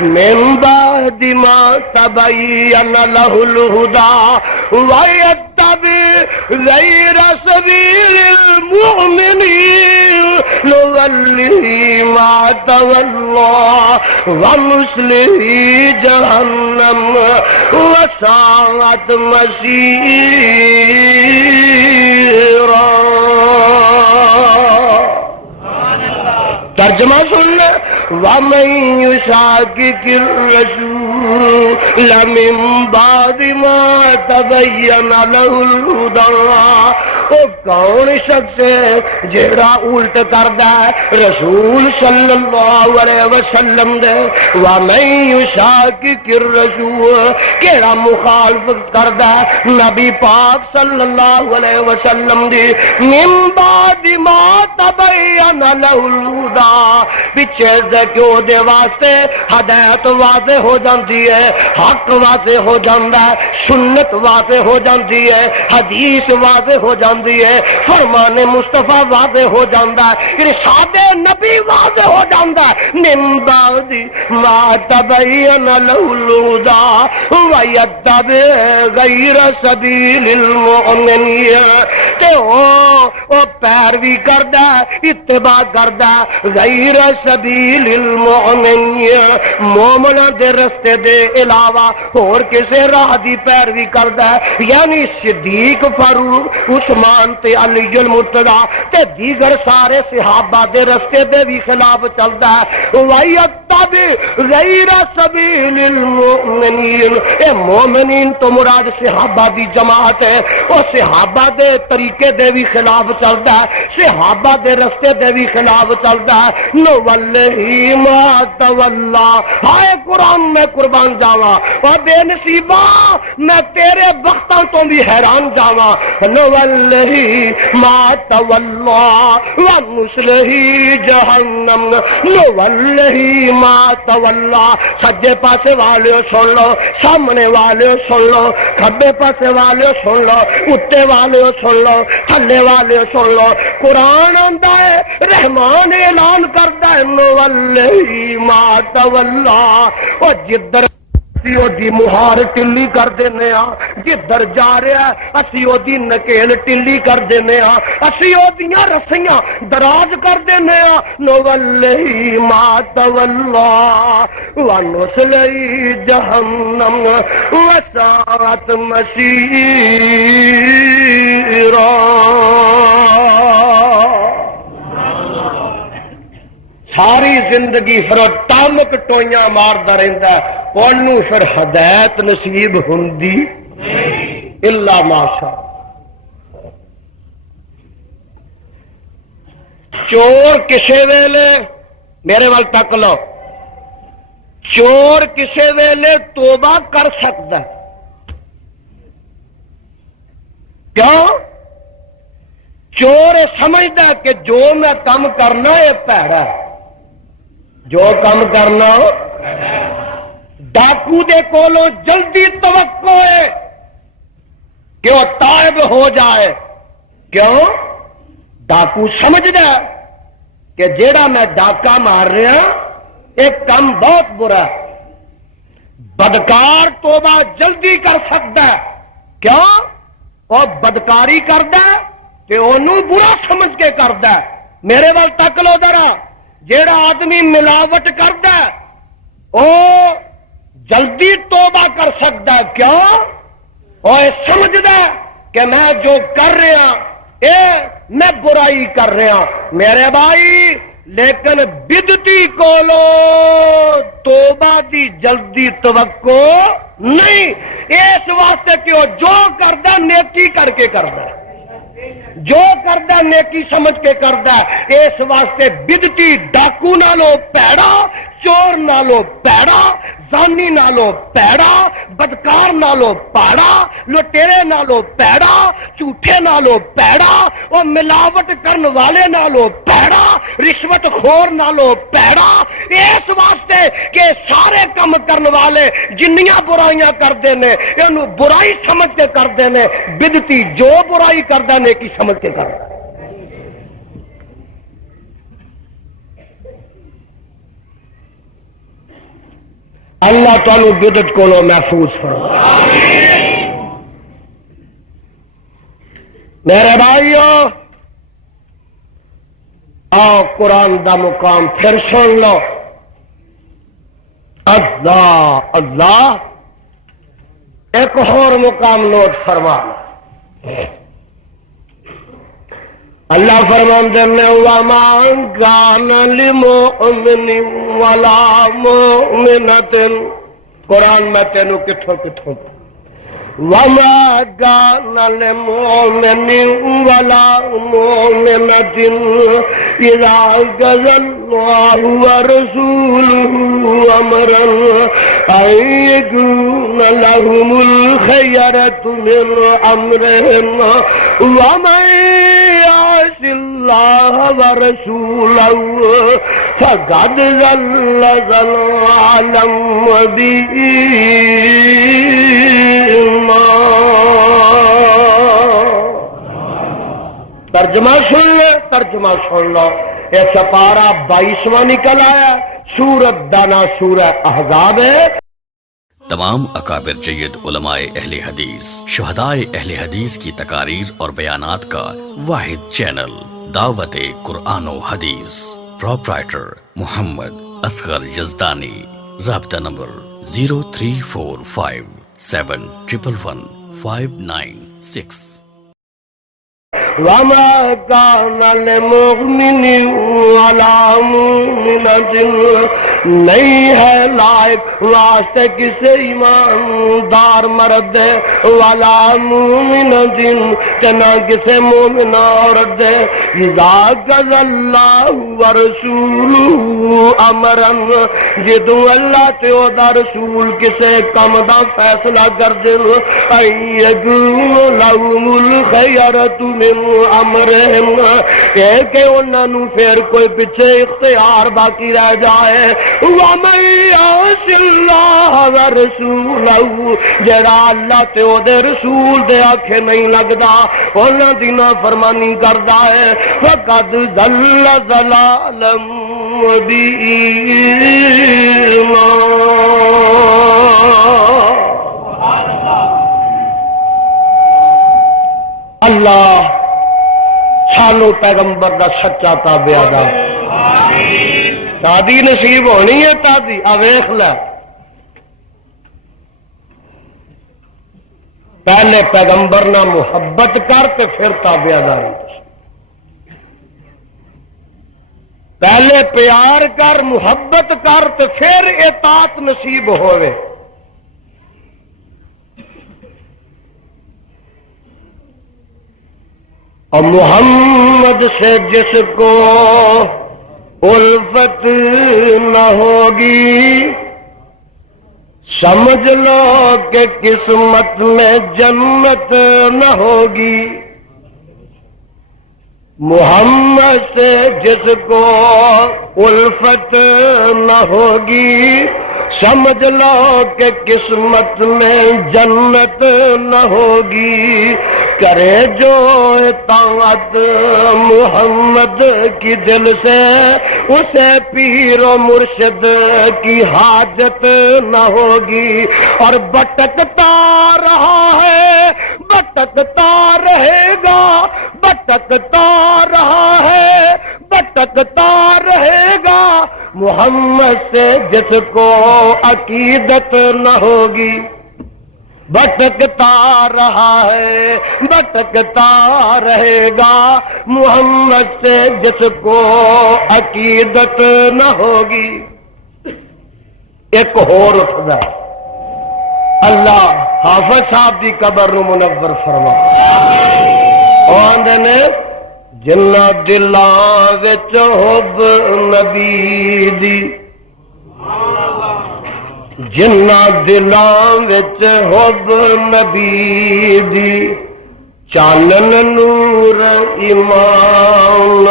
مِن بَعْدِ مَا تَبَيَّنَ لَهُ الْهُدَى وَيَتَّبِعْ غَيْرَ سَبِيلِ الْمُؤْمِنِينَ نُوَلِّهِ مَا تَوَلَّى وَنُصْلِهِ جَهَنَّمَ وَسَاءَتْ مَصِيرًا ترجمہ سن لے وَمَن يُشَاقِقِ الرَّسُولَ مِن بَعْدِ مَا تَبَيَّنَ لَهُ الْهُدَى وہ کون شخص ہے جیڑا الٹ کردا ہے رسول صلی اللہ علیہ وسلم دے وَمَن يُشَاقِقِ الرَّسُولَ کیڑا مخالفت کردا ہے نبی پاک صلی اللہ علیہ وسلم دی من بعد ما تبین لہ الہدی پیچھے دے کیوں دے واسطے ہدایت واضح ہو جاندی ہے حق واضح ہو جاندا ہے سنت واضح ہو جاندی ہے حدیث واضح ہو جاندی ہے فرمان مصطفیٰ واضح ہو جاندا ہے ارشاد نبی واضح ہو جاندا ہے من بعد ما تبین لہ الہدی ویتبع غیر سبیل المؤمنین تے او پیروی کردا ہے اتباع کردا ہے غیر سبیل المؤمنین مومناں دے رستے دے علاوہ اور کسے راہ دی پیروی کردا ہے یعنی صدیق فاروق عثمان تے علی المرتضی تے دیگر سارے صحابہ دے رستے دے بھی خلاف چلدا ہے وَيَتَّبِعْ غَيْرَ سَبِيلِ الْمُؤْمِنِينَ اے مومنین تو مراد صحابہ دی جماعت ہے او صحابہ دے طریقے دے بھی خلاف چلدا ہے صحابہ دے رستے دے بھی خلاف چلدا ہے نو واللہ ما تولا ہائے قرآن میں قربان جاواں اور بے نصیبہ میں تیرے بختاں تو بھی حیران جاواں نو واللہ ما تولا ونصلہ جہنم نو واللہ ما تولا سجے پاسے والے سن لو سامنے والے سن لو کھبے پاسے والے سن لو اتے والے سن لو تھلے والے سن لو قرآن آندا ہے رحمان اعلان کردا ہے نو واللہ ما تولا او جدھر اسی او دی مہار ٹلی کر دینے ہاں جدھر جا رہا ہے اسی او دی نکیل ٹلی کر دینے ہاں اسی او دیاں رسیاں دراز کر دینے ہاں نو واللہ ما تولا ونصلہ جہنم وساعت مسیرا ساری زندگی پھر ٹامک ٹوئیاں ماردا رہندا ہے اونوں پھر ہدایت نصیب ہوندی الا ماشاء چور کسے ویلے میرے وال تک لو چور کسے ویلے توبہ کر سکتا ہے کیوں چور سمجھتا ہے کہ جو میں کام کرنا ہے پیڑا ہے جو کام کرنا ڈاکو دے کولو جلدی توقع ہے کہ وہ تائب ہو جائے کیوں ڈاکو سمجھدا کہ جیڑا میں ڈاکہ مار رہا ایک کام بہت برا بدکار توبہ جلدی کر سکتا ہے کیوں اور بدکاری کردا کہ انہوں برا سمجھ کے کردا میرے وال تک لو ذرا جیڑا آدمی ملاوٹ کردا او جلدی توبہ کر سکتا کیوں اور سمجھدا کہ میں جو کر رہا اے میں برائی کر رہا میرے بھائی لیکن بدتی کولو توبہ دی جلدی توقع نہیں اس واسطے کہ وہ جو کردا نیکی کر کے کردا جو کردا نیکی سمجھ کے کردا اس واسطے بدتی ڈاکو نالو پیڑا چور نالو پیڑا زانی نالو پیڑا بدکار نالو پیڑا لٹیرے نالو پیڑا جھوٹے نالو پیڑا اور ملاوٹ کرن والے نالو پیڑا رشوت خور نالو پیڑا اس واسطے کہ سارے کم کرن والے جنیاں برائیاں کردے نے انہوں برائی سمجھ کے کردے نے بدتی جو برائی کردہ نیکی سمجھ کے کردا اللہ تعالی بدت کو محفوظ فرمائے میرے بھائیو آؤ قرآن دا مقام پھر سن لو اللہ اللہ ایک اور مقام نوٹ فرما اللہ فرماندے میں وَمَا كَانَ لِمُؤْمِنٍ وَلَا مُؤْمِنَةٍ قرآن میں تینوں کتھوں وما كان لمؤمن ولا مؤمنة إذا قضى الله ورسوله أمرا أن يكون لهم الخيرة من أمرهم ومن يعص الله ورسوله فقد ضل ضلالا مبينا. ترجمہ سن لے، ترجمہ سن لو. یہ سپارہ 22واں نکل آیا. سورت دانا سورہ احزاب ہے. تمام اکابر جید علماء اہل حدیث، شہدائے اہل حدیث کی تقاریر اور بیانات کا واحد چینل دعوت قرآن و حدیث. پروپرائٹر محمد اصغر یزدانی. رابطہ نمبر 03457111596. وما كان لمؤمن ولا مؤمنة نہیں ہے لائق واسطے کسی ایماندار مرد والا مومنۃ نہ کسی مومنہ عورت دے اذا قضى الله ورسوله امرا جدوں اللہ تے او دا رسول کسے کم دا فیصلہ کر دے ایکون لهم الخيرۃ من امرهم کہ انہاں نوں پھر کوئی پیچھے اختیار باقی رہ جائے. وَمَن يَعْصِ اللَّهَ وَرَسُولَهُ جڑا اللہ تے او دے رسول دے آکھے نہیں لگدا انہاں دی نافرمانی کردا ہے فقد ضل ضلالا مبینا. اللہ سانو پیغمبر دا سچا تابع دا تادی نصیب ہونی ہے. تادی ویکھ لے پہلے پیغمبر نہ محبت کر تے پھر تابع داری. پہلے پیار کر محبت کر تے پھر اطاعت نصیب ہوئے. اور محمد سے جس کو الفت نہ ہوگی سمجھ لو کہ قسمت میں جنت نہ ہوگی. محمد سے جس کو الفت نہ ہوگی سمجھ لو کہ قسمت میں جنت نہ ہوگی. کرے جو اطاعت محمد کی دل سے اسے پیر و مرشد کی حاجت نہ ہوگی. اور بھٹکتا رہا ہے بھٹکتا رہے گا بھٹکتا رہا ہے بھٹکتا رہے گا محمد سے جس کو عقیدت نہ ہوگی. بھٹکتا رہا ہے بھٹکتا رہے گا محمد سے جس کو عقیدت نہ ہوگی. ایک اور اٹھدا اللہ حافظ صاحب دی قبر نو منور فرما. او آندے نے جنہ دلاں وچ حب نبی دی جنہ دلاں وچ حب نبی دی چانن نور ایمان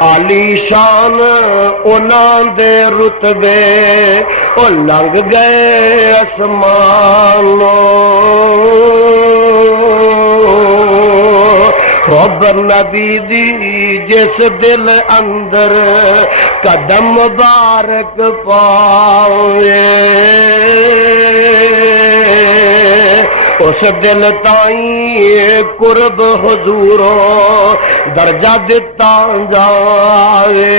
عالی شان انہاں دے رتبے او لنگ گئے اسمانوں. حب نبی دی جس دل اندر قدم مبارک پاوے اس دل تائیں قرب حضوروں درجہ دتا جاوے.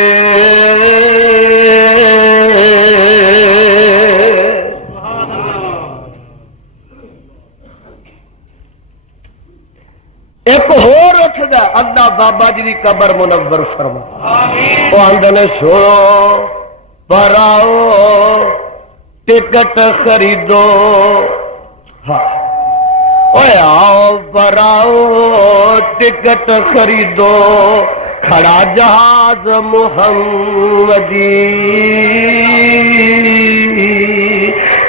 ایک ہور اٹھدا اللہ بابا جی دی قبر منور فرما. وہ آندے نے سنو پر آؤ ٹکٹ خریدو، ہاں اوے آؤ پر آؤ ٹکٹ خریدو، کھڑا جہاز محمدی،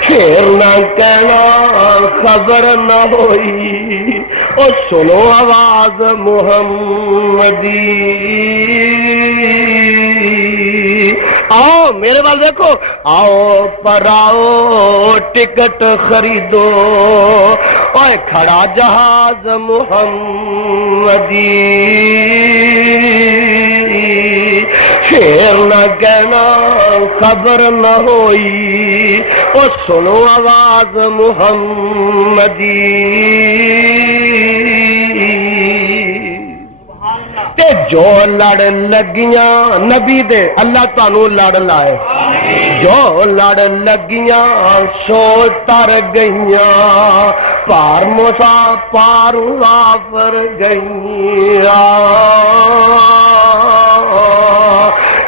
شیر نہ کہنا خبر نہ ہوئی، او سنو آواز محمدی، آؤ میرے پاس دیکھو، آؤ پر آؤ ٹکٹ خریدو، اوے کھڑا جہاز محمدی، شیر نہ کہنا خبر نہ ہوئی، او سنو آواز محمدی، تے جو لڑ لگیاں نبی دے اللہ تانوں لڑ لائے، جو لڑ لگیاں سو تر گئیاں، پار موسا پار وافر گئیاں،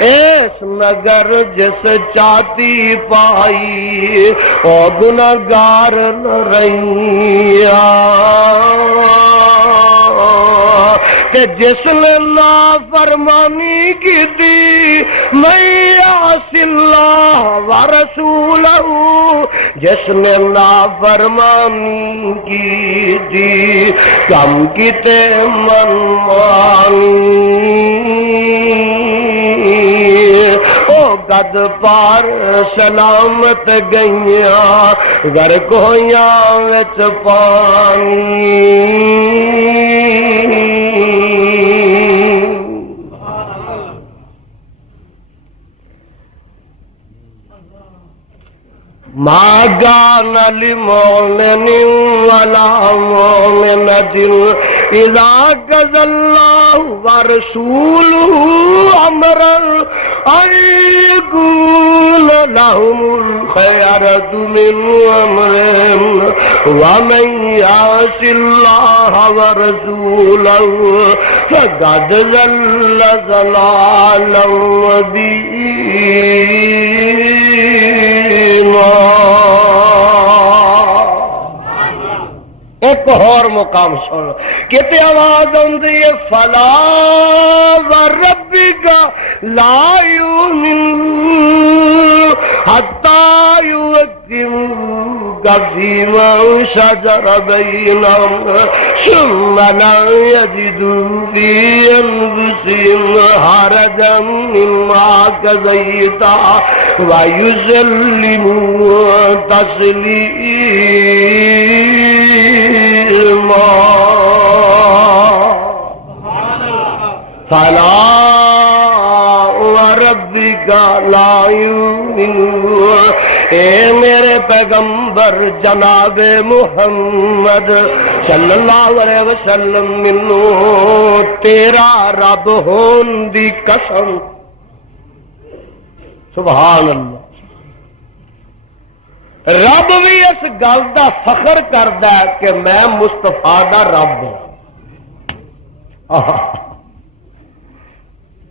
اس نگر جس چاہتی پائی او گنہگار نہ رہیاں، کہ جس نے نافرمانی کی تھی من یعص اللہ ورسولہ، جس نے نافرمانی کی تھی کم کیتے منمانی، او گد پار سلامت گئیاں غرق ہویاں وچ پانی، ما كان لمؤمن ولا مؤمنة إذا قضى الله ورسوله أمرا أن يكون لهم الخيرة من أمرهم، ومن يعص الله ورسوله فقد ضل ضلالا مبينا۔ ایک اور مقام سن، کہتے آواز آندی ہے فلا وربک لا یؤمنون حتی یحکموک فیما شجر بینہم ثم لا یجدوا فی انفسہم حرجا مما قضیت ویسلموا تسلیما۔ فلا وربک لا یؤمنون، اے میرے پیغمبر جناب محمد صلی اللہ علیہ وسلم، منو تیرا رب ہون دی قسم، سبحان اللہ، رب بھی اس گل دا فخر کردا ہے کہ میں مصطفیٰ دا رب ہوں۔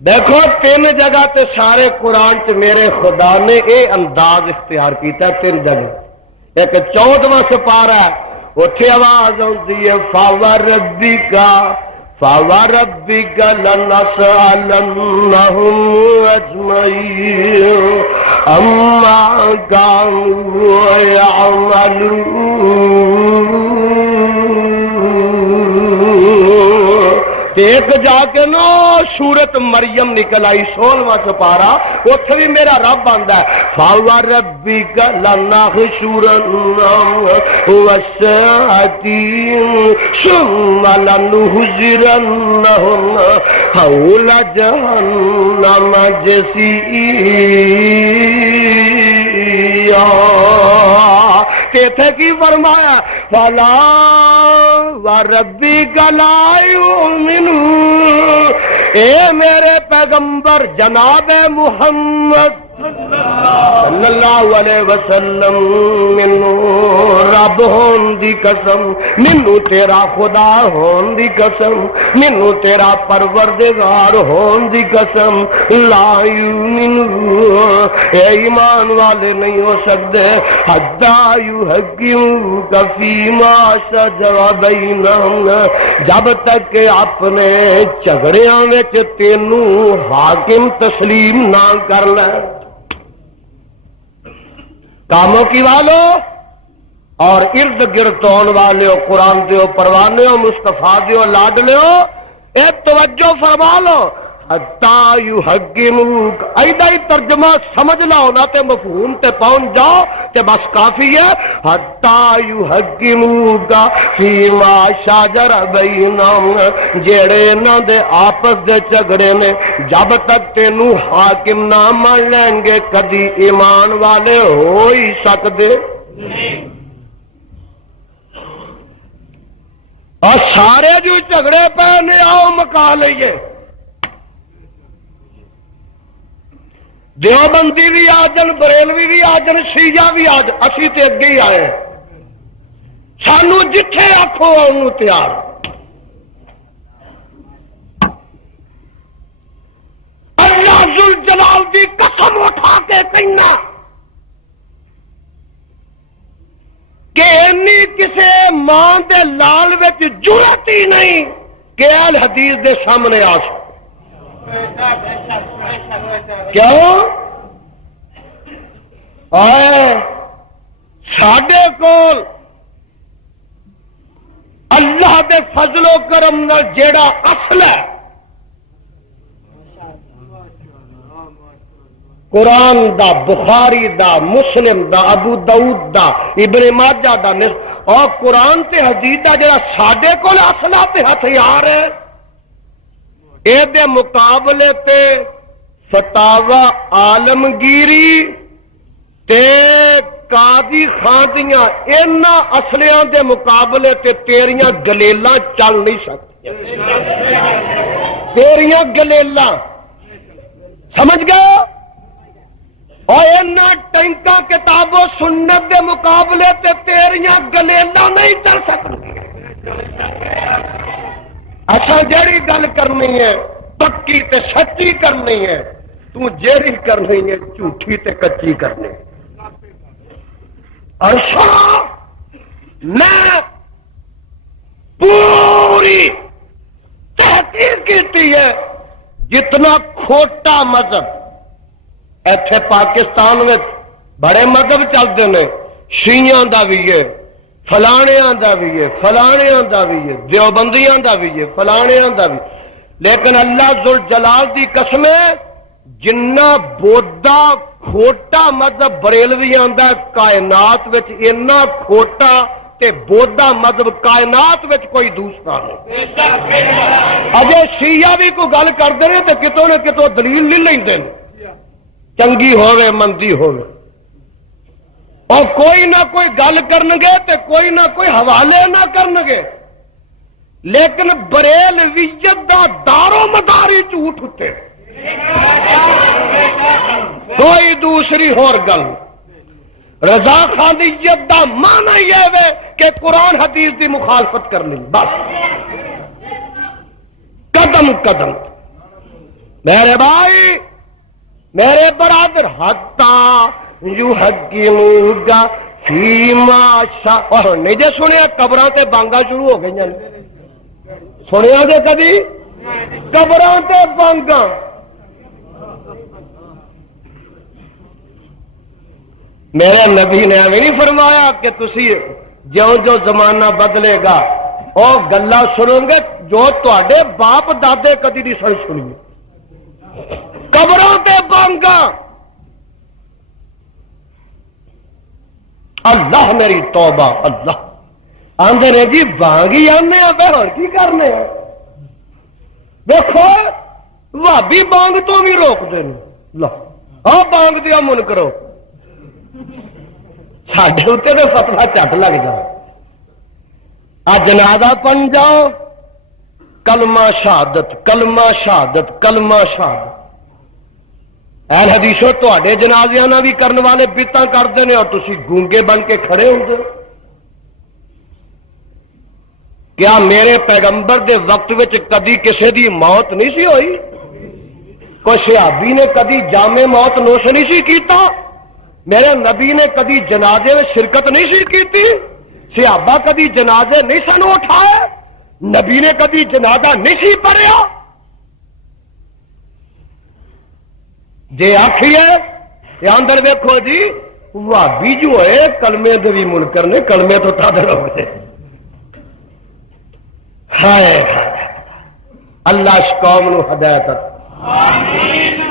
دیکھو تین جگہ تے سارے قرآن چ میرے خدا نے اے انداز اختیار کیتا، تین جگہ، ایک 14واں سپارہ ہے، اتھے آواز آتی ہے فَوَرَبِّكَ فَوَرَبِّكَ لَنَسْأَلَنَّهُمْ أَجْمَعِينَ عَمَّا كَانُوا يَعْمَلُونَ۔ ایک جا کے نا سورت مریم نکل آئی 16واں سپارہ، اتھے بھی میرا رب آندا ہے فَوَرَبِّكَ لَنَحْشُرَنَّهُمْ وَالسَّاعَةِ ثُمَّ لَنُحْضِرَنَّهُمْ حَوْلَ جَهَنَّمَ جَثِيًّا۔ تھے کی فرمایا فَلَا وَرَبِّكَ لَا يُؤْمِنُونَ، اے میرے پیغمبر جناب محمد صلی اللہ علیہ وسلم مینوں رب ہون دی قسم، مینوں تیرا خدا ہون دی قسم، مینوں تیرا پروردگار ہون دی قسم، لا یؤمنون اے ایمان والے نہیں ہو سکتے حتی یحکموک فیما شجر بینہم، جب تک کہ اپنے جھگڑیاں وچ تینوں حاکم تسلیم نہ کر لے۔ کاموں کی والو اور ارد گرد آن والے ہو، قرآن دیو پروانے ہو، مصطفیٰ دیو لاڈلے ہو، اے توجہ فرما لو حتی یحکموک، ایدہ ہی ترجمہ سمجھ لاؤ نا تے مفہوم تے پہنچ جاؤ تے بس کافی ہے۔ حتی یحکموک فیما شجر بینہم، جیڑے انہاں دے آپس دے جھگڑے نے جب تک تینوں حاکم نہ مان لیں گے کدی ایمان والے ہو ہی سکدے اور سارے جو جھگڑے پہ نے آؤ مکا لئیے، دیوبندی بھی آ جن، بریلوی بھی آ جن، شیعہ بھی آ جن، اسی تے اگے ہی آئے سانو جتھے آکھو انہوں تیار۔ اللہ ذوالجلال دی قسم اٹھا کے کہنا کہ انی کسے ماں دے لال وچ جرأت ہی نہیں کہ اہل حدیث دے سامنے آ سکے۔ کیوں؟ ساڈے کول اللہ دے فضل و کرم نال جیڑا اصل ہے قرآن دا، بخاری دا، مسلم دا، ابو داؤد دا، ابن ماجہ دا، اور قرآن تے حدیث دا جڑا ساڈے کول اصل تے ہتھیار ہے، اے دے مقابلے تے فتاوا عالمگیری تے قاضی خان دیاں انہاں اصلیاں دے مقابلے تے تیریاں گلیلاں چل نہیں سکتی، تیریاں گلیلاں سمجھ گئے؟ اور انہاں ٹینکا کتاب و سنت دے مقابلے تے تیریاں گلیلاں نہیں چل سکتی۔ اچھا جیڑی گل کرنی ہے پکی تے سچی کرنی ہے، تو جیڑی کرنی ہے جھوٹھی تے کچی کرنی ہے۔ اچھا میں پوری تحقیق کی ہے جتنا کھوٹا مذہب ایتھے پاکستان میں بڑے مذہب چلتے ہیں، شیعیاں دا بھی ہے، فلانیاں دا بھی ہے، فلانیاں دا بھی ہے، دیوبندیاں دا بھی ہے، فلانیاں دا بھی، لیکن اللہ ذوالجلال دی قسم ہے جنہ بودا کھوٹا مذہب بریلویاں دا کائنات وچ اتنا کھوٹا تے بودا مذہب کائنات وچ کوئی دوسرا نہیں۔ اجے شیعہ بھی کوئی گل کرتے ہیں تو کتوں نہ کتوں دلیل نہیں لیندے، چنگی ہووے مندی ہووے، اور کوئی نہ کوئی گل کرنگے تے کوئی نہ کوئی حوالے نہ کرنگے، لیکن بریلویت دا دارو مداری جھوٹ ہوتے کوئی دوسری ہور گل۔ رضا خانیت دا معنی یہ ہے کہ قرآن حدیث دی مخالفت کرنی، بس قدم قدم۔ میرے بھائی، میرے برادر، حتی یحکموک فیما شاء، اور نہیں جے سنیا قبراں تے بانگا شروع ہو گئی، سنیا جے کبھی قبراں تے بانگا؟ میرے نبی نے ہمیں نہیں فرمایا کہ تسی جو جو زمانہ بدلے گا اور گلا سنو گے جو تواڈے باپ دادے کدی نہیں سن سنی، قبروں تے بانگا۔ اللہ میری توبہ، اللہ آندے نے جی بانگی آنے ہوں کی کرنے ہیں؟ دیکھو بھابی بانگ تو بھی روک دیں، بانگ دیا من کرو، ساڈے اتنے تو فتوا چٹ لگ جا۔ جنازہ پڑھ جاؤ، کلمہ شہادت، کلمہ شہادت، کلمہ شہادت، اہل حدیثوں تواڈے جنازیاں نال بھی کرن والے بدعتاں کردے نے اور تسی گونگے بن کے کھڑے ہوندے ہو۔ کیا میرے پیغمبر دے وقت وچ کدی کسے دی موت نہیں سی ہوئی؟ کوئی صحابی نے کدی جامع موت نوش نہیں سی کیتا؟ میرے نبی نے کدی جنازے میں شرکت نہیں سی کیتی؟ صحابہ کدی جنازے نہیں سن اٹھائے؟ نبی نے کدی جنازہ نہیں سی پڑھیا؟ جے آکھیے اندر ویکھو جی وہابی جو ہے کلمے دے بھی منکر نے، کلمے تو تھادر ہوئے۔ ہائے اللہ اس قوم نو ہدایت آمین۔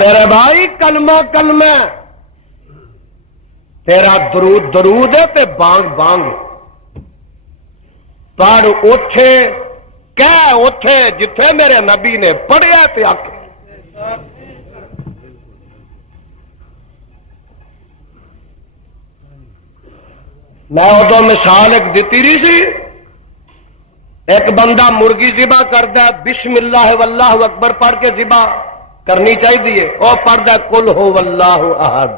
میرے بھائی کلمہ کلمہ تیرا درود درود ہے تے بانگ بانگ پڑھ اٹھے کہہ اٹھے جتھے میرے نبی نے پڑھیا تے آکھے۔ میں ادو مثال ایک دیتی رہی سی، ایک بندہ مرغی ذبح کردا بسم اللہ واللہ اکبر پڑھ کے ذبح کرنی چاہیے، اور پڑھدا قل ہو واللہ احد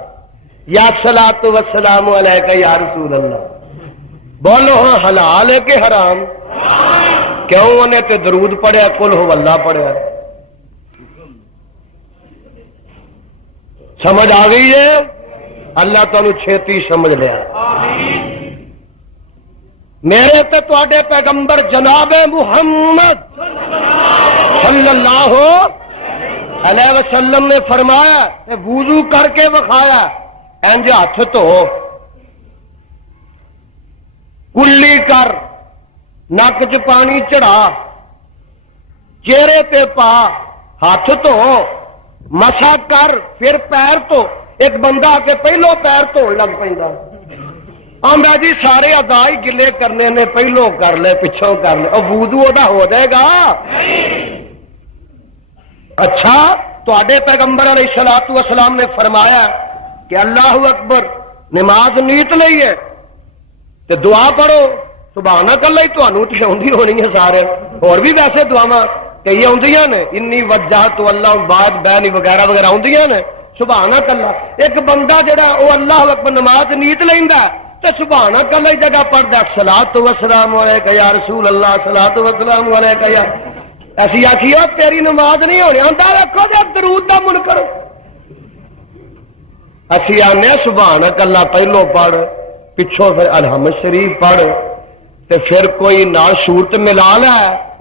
یا صلاۃ والسلام علیکہ یا رسول اللہ۔ بولو ہاں حلال ہے کہ حرام؟ کیوں انہیں تے درود پڑھیا قل ہو واللہ پڑھیا؟ سمجھ آ گئی ہے؟ اللہ تعالی چھیتی سمجھ لیا۔ میرے تے تواڈے پیغمبر جناب محمد صلی اللہ علیہ وسلم نے فرمایا کہ وضو کر کے وکھایا انج ہاتھ دھو، کلی کر، نک چ پانی چڑھا، چہرے تے پا، ہاتھ دھو، مسا کر، پھر پیر تو۔ ایک بندہ آ کے پہلو پیر دھون لگ پیندا، آندا جی سارے ادائی گلے کرنے نے، پہلو کر لے پچھوں کر لے، اور وضو دا ہو جائے گا؟ اچھا تواڈے پیغمبر علیہ الصلوۃ والسلام نے فرمایا کہ اللہ اکبر نماز نیت لئی ہے تے دعا پڑھو سبحانک اللہ، تانوں تے آندی ہونی ہے سارے، اور بھی ویسے دعاواں کئی آندیاں نے، انی وجہت اللہ بعد بینی وغیرہ وغیرہ آندیاں نے۔ سبحانک اللہ ایک بندہ جڑا وہ اللہ اکبر نماز نیت لیندا تے سبحانک اللہ جگہ پڑھدا صلاۃ والسلام علیکہ یا رسول اللہ، صلاۃ والسلام علیکہ یا، اسی آکھیے تیری نماز نہیں ہونی، آندا ویکھو جے درود دا منکر۔ اسی آنے سبحانک اللہ پہلو پڑھ، پچھوں پھر الحمد شریف پڑھ، تے پھر کوئی نال صورت ملا لے،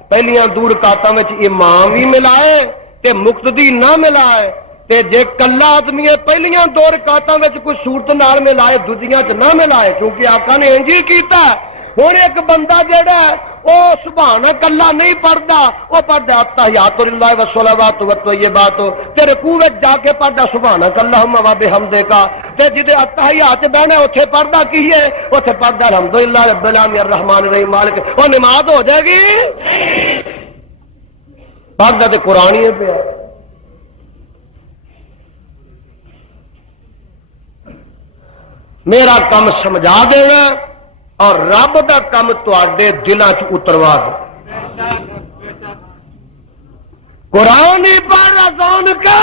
پہلیاں دو رکعتاں وچ امام بھی ملائے تے مقتدی نہ ملائے، تے جے کلا آدمی پہلیاں دو رکعتاں وچ کوئی صورت نال ملائے دوجیاں چ نہ ملائے، کیونکہ آقا نے انج ہی کیتا۔ ہن ایک بندہ جڑا او سبحانک اللہ نہیں پڑھدا، او پڑھدا التحیات للہ والصلوات والطیبات، تے رکوع وچ جا کے پڑھدا سبحانک اللہم وبحمدک، تے جدے التحیات بہنا اوتھے پڑھدا کی ہے؟ اوتھے پڑھدا الحمدللہ رب العالمین الرحمن الرحیم مالک، او نماز ہو جائے گی؟ پڑھدا تے قرآن ہی پیا۔ میرا کم سمجھا دینا اور رب دا کم تواڈے دلاں چ اتروا دے۔ قرآن ہی پڑھ اذان کا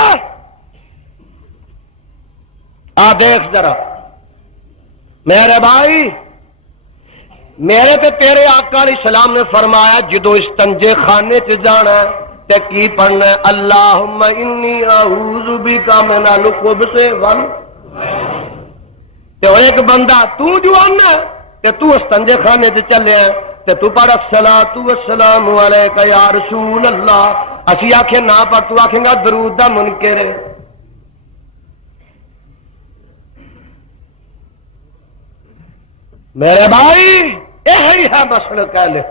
آ دیکھ ذرا میرے بھائی، میرے تے تیرے آقا علیہ السلام نے فرمایا جدو استنجے خانے چ جانا تے کی پڑھنا ہے؟ اللہم انی اعوذ بک من الخبث تے ایک بندہ تو جو آنا تے تو استنجے خانے تے چلے تے تو پڑھ الصلاۃ والسلام علیکہ یا رسول اللہ، اسی آکھے نہ پڑھ، تو آکھے گا درود دا منکر ہے۔ میرے بھائی یہی ہے مسئلہ کہلے،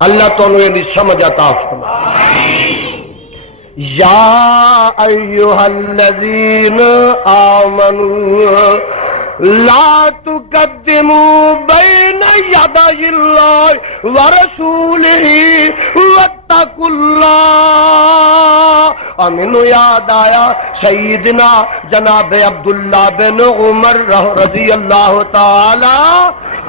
اللہ تعالیٰ یہ سمجھ عطا فرمائے۔ یا ایھا الذین آمنوا لا تقدموا بین یدی اللہ ورسولہ واتقوا اللہ، مینوں یاد آیا سیدنا جناب عبداللہ بن عمر رضی اللہ تعالی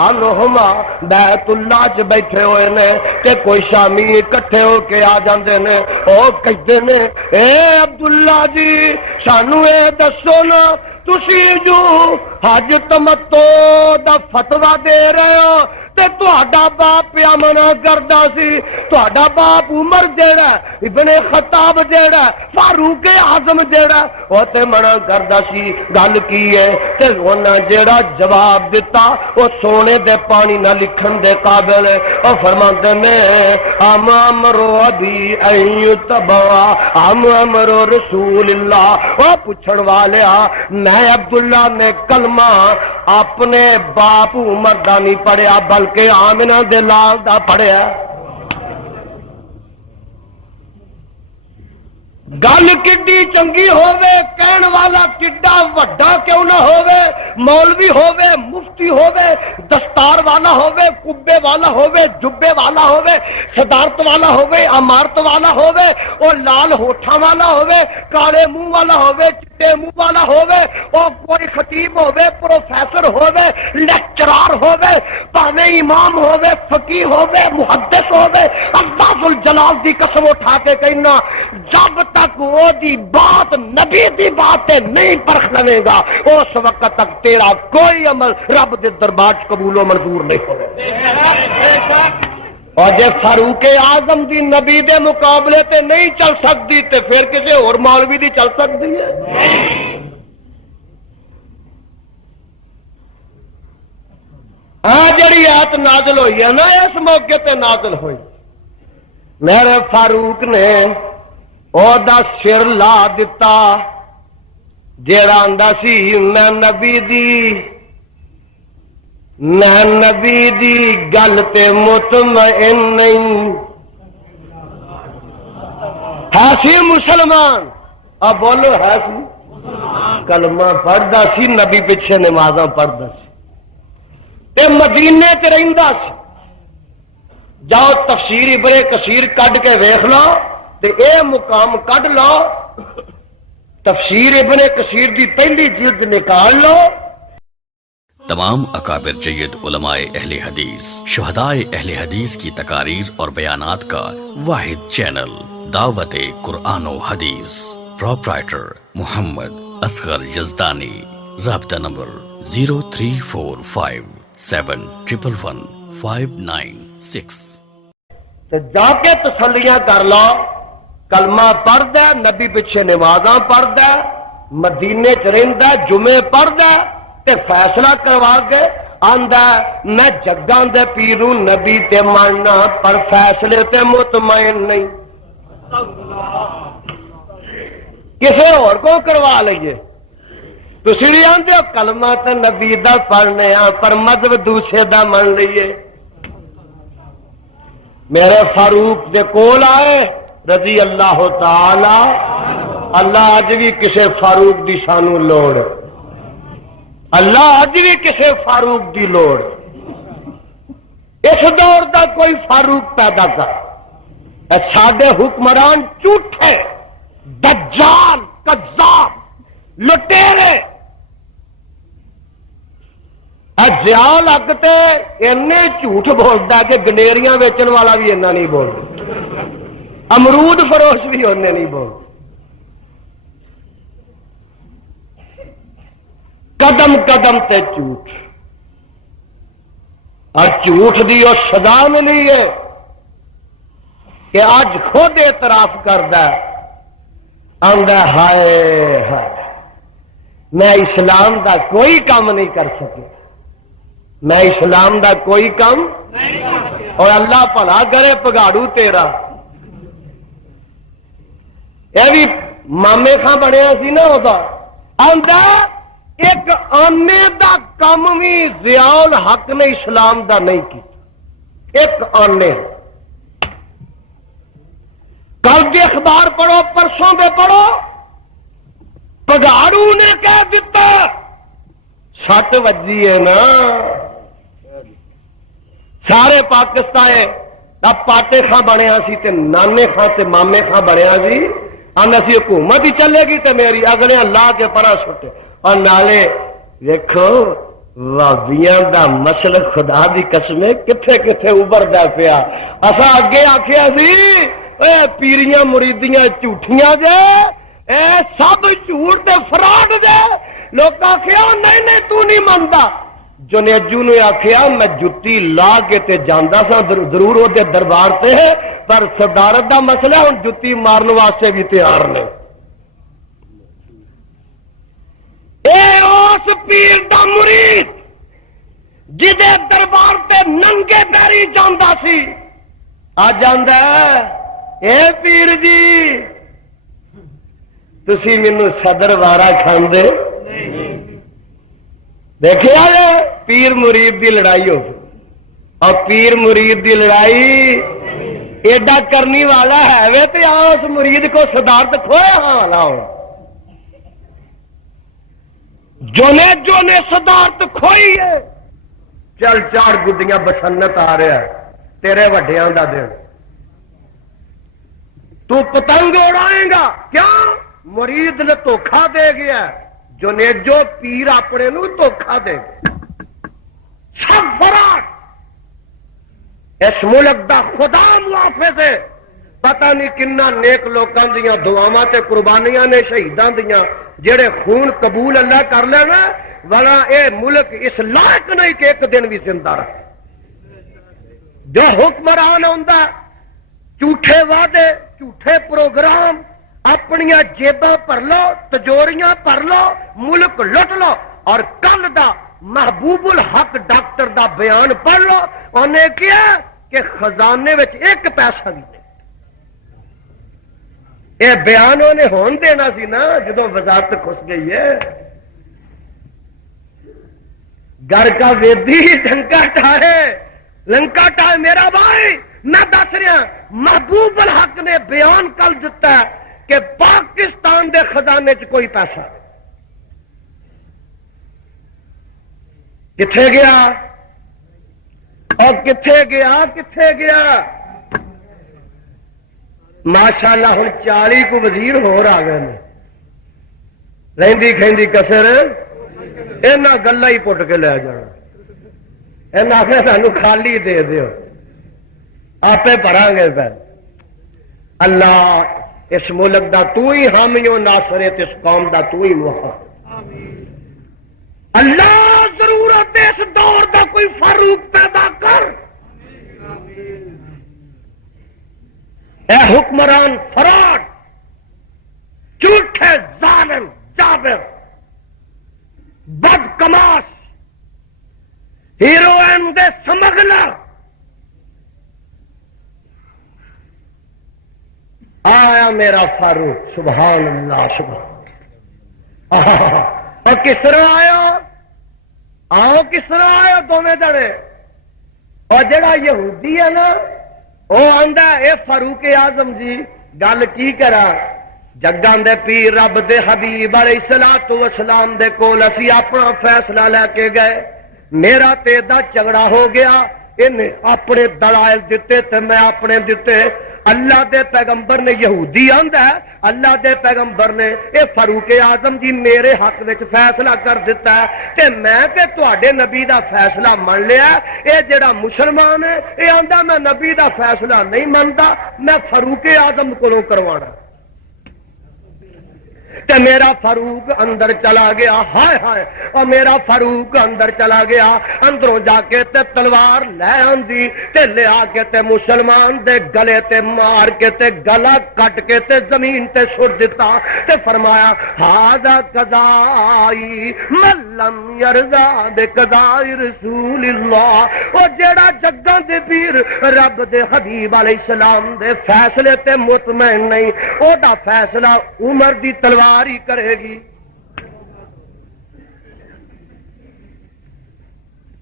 عنہما بیت اللہ چ بیٹھے ہوئے نے کہ کوئی شامی اکٹھے ہو کے آ جاندے نے، او کہتے نے اے عبداللہ جی سانو اے دسو نا تسی جو حج تمتو دا فتوی دے رہے ہو تے تہاڈا باپ پیا منع کردا سی، تہاڈا باپ عمر جیڑا ابن خطاب جیڑا فاروق اعظم جیڑا او تے منع کردا سی، گل کی ہے تے انہاں جیڑا جواب دتا او سونے دے پانی نہ لکھن دے قابل ہے۔ او فرماندے نے امرو ابی ایتبوا امرو رسول اللہ، او پوچھن والیا میں عبداللہ نے کلمہ اپنے باپ عمر دا نہیں پڑھیا بلکہ آمنہ دے لال دا پڑھیا۔ گل کڈی چنگی ہووے، کہن والا کڈا وڈا کیوں نہ ہووے، مولوی ہووے، مفتی ہووے، دستار والا ہووے، کبے والا ہووے، جبے والا ہووے، صدارت والا ہووے، امارت والا ہووے، اور لال ہوٹھاں والا ہووے، کالے منہ والا ہووے، چٹے منہ والا ہووے، اور کوئی خطیب ہووے، پروفیسر ہووے، لیکچرار ہووے، پاوے امام ہووے، فقیہ ہووے، محدث ہووے، اللہ ذوالجلال دی قسم اٹھا کے کہنا جب تک وہ دی بات نبی دی بات نہیں پرکھ لے گا اس وقت تک تیرا کوئی عمل رب دے دربار قبول و منظور نہیں ہوگا۔ اور جے فاروق اعظم دی نبی دے مقابلے تے نہیں چل سکتی تے پھر کسی اور مولوی دی چل سکتی ہے؟ جڑی آیت نازل ہوئی ہے نا اس موقع تے نازل ہوئی، میرے فاروق نے او دا سر لا دتا جیڑا آندا سی میں نبی دی گل تے مطمئن نہیں ہے سی مسلمان، اب بولو ہے سی کلمہ پڑھدا سی، نبی پیچھے نمازاں پڑھدا سی تے مدینے تے رہندا سی۔ جاؤ تفسیر ابن کثیر کڈ کے ویکھ لو تے اے مقام کڈ لو، تفسیر ابن کثیر دی پہلی جلد نکال لو۔ تمام اکابر جید علماء اہل حدیث، شہدائے اہل حدیث کی تقاریر اور بیانات کا واحد چینل دعوت قرآن و حدیث، پروپرائٹر محمد اصغر یزدانی، رابطہ نمبر 0345711596۔ تو جا کے تسلیاں کر لو، کلمہ پڑھ دے، نبی پیچھے نمازاں پڑھ دے، مدینے چ رہندا، جمعے پڑھ دے تے فیصلہ کروا کے آندا میں جگاں دے پیروں نبی تے ماننا پر فیصلے تے مطمئن نہیں، کسے اور کو کروا لئیے۔ تسی آندے ہو کلمہ تے نبی دا پڑھنے ہاں پر مذہب دوسرے دا من لئیے۔ میرے فاروق دے کول آئے رضی اللہ تعالی، اللہ اج بھی کسے فاروق دی سانو لوڑ، اللہ اج بھی کسے فاروق دی لوڑ، اس دور دا کوئی فاروق پیدا کر۔ ساڈے حکمران جھوٹے، دجال، کذاب، لٹیرے، جیا لگتے اینے جھوٹ بولتا کہ گنیریاں ویچن والا بھی اینا نہیں بولتا، امرود فروش بھی انہیں نہیں بولتا۔ قدم قدم تے جھوٹ، اور جھوٹ دی وہ سزا ملی ہے کہ آج خود اعتراف کردا ہے، آندا ہائے ہائے میں اسلام دا کوئی کام نہیں کر سکیا، میں اسلام دا کوئی کام، اور اللہ بھلا کرے پگاڑو تیرا، یہ بھی مامے خاں بنیا سی نا وہ آندا ایک آنے دا کام بھی ضیاء الحق نے اسلام دا نہیں کی، ایک آنے کل کے اخبار پڑھو، پرسوں دے پڑھو، پگاڑو نے کہہ دیتا 60 وجی ہے نا، سارے پاکستان پاٹے خاں بنیا سی تے نانے خاں تے مامے خاں بنیا سی آندا سی حکومت ہی چلے گی تے میری اگلے لا کے پرا سٹے اور نالے ویکھو وابیاں دا مسلک خدا دی قسم کتھے کتھے ابھردا پیا اسا اگے آکھیا سی اے پیریاں مریدیاں جھوٹیاں جے اے سب جھوٹ تے فراڈ دے لوگ آکھیا نہیں نہیں تو نہیں مندا جنیجو نے آخیا میں جتی لا کے تے جانا سا ضرور وہ دربار تے پر صدارت دا مسئلہ ہوں جتی مارن واسطے بھی تیار نے اے اس پیر دا مرید جدے دربار تے ننگے پیری جانا سی آ جانا اے پیر جی تسی مینوں صدر وارا کھاندے دیکھا پیر مرید دی لڑائی ہو اور پیر مرید دی لڑائی ایڈا کرنی والا ہے وے تو اس مرید کو صدارت کھویا والا ہو جو نے صدارت کھوئی ہے چل چار گڈیاں بسنت آ رہا ہے تیرے وڈیاں دا دن تو پتنگ اڑائے گا کیا مرید نے دھوکھا دے گیا جنیجو پیر اپنے نو دھوکھا دے سب فراڈ اس ملک دا خدا محافظ ہے پتہ نہیں کنا نیک لوکاں دیاں دعاواں تے قربانیاں نے شہیداں دیاں جڑے خون قبول اللہ کر لینا ورنہ اے ملک اس لائق نہیں کہ ایک دن بھی زندہ رہے جو حکمران ہوندا جھوٹے وعدے جھوٹے پروگرام اپنیاں جیباں بھر لو تجوریاں بھر لو ملک لٹ لو اور کل دا محبوب الحق ڈاکٹر دا بیان پڑھ لو انہیں کیا کہ خزانے وچ ایک پیسہ بھی نہیں یہ بیان انہیں ہون دینا سی نا جدو وزارت کھس گئی ہے گھر کا ویدی ڈنکا ٹائے لنکا ٹائے میرا بھائی میں دس رہا محبوب الحق نے بیان کل دیتا ہے کہ پاکستان دے خزانے چ کوئی پیسہ کتھے گیا اور کتھے گیا ماشاءاللہ ہوں 40 کو وزیر ہو آ گئے رہندی کھیندی کسر اینا گلا ہی پٹ کے لے جانا اینا آخر سانو خالی دے دیو آپ بھرا گے پہ اللہ اس ملک دا تو ہی حامیو ناصر ہے اس قوم دا تو ہی محافظ اللہ ضرورت ہے اس دور دا کوئی فاروق پیدا کر اے حکمران فراڈ جھوٹے ظالم جابر بد کماس ہیروئن دے سمگلر آیا میرا فاروق سبحان اللہ سبحان اور کس طرح آؤ کس طرح آیا دونوں جڑے اور جڑا یہودی ہے نا وہ آندا اے فاروق اعظم جی گل کی کرا جگاں دے پیر رب دے حبیب علیہ الصلوۃ والسلام دے کول اسی اپنا فیصلہ لے کے گئے میرا تے دا جھگڑا ہو گیا انہیں اپنے دلائل دیتے تے میں اپنے دیتے اللہ دے پیغمبر نے یہودی آندا ہے اللہ دے پیغمبر نے اے فاروق اعظم جی میرے حق وچ فیصلہ کر دیتا ہے تے میں تے تواڈے نبی دا فیصلہ من لیا اے جڑا مسلمان ہے اے آندا میں نبی دا فیصلہ نہیں مندا میں فاروق اعظم کولوں کروانا تے میرا فاروق اندر چلا گیا ہائے ہائے اور میرا فاروق اندر چلا گیا اندروں جا کے تے تلوار لے آندی تے لے آ کے تے مسلمان دے گلے تے مار کے تے گلا کٹ کے تے زمین تے چھوڑ دیتا تے فرمایا ھذا قضائی من لم یرضا بقضاء رسول اللہ او جیڑا جگاں دے پیر رب دے حبیب علیہ السلام دے فیصلے تے مطمئن نہیں او دا فیصلہ عمر دی تلوار ہی کرے گی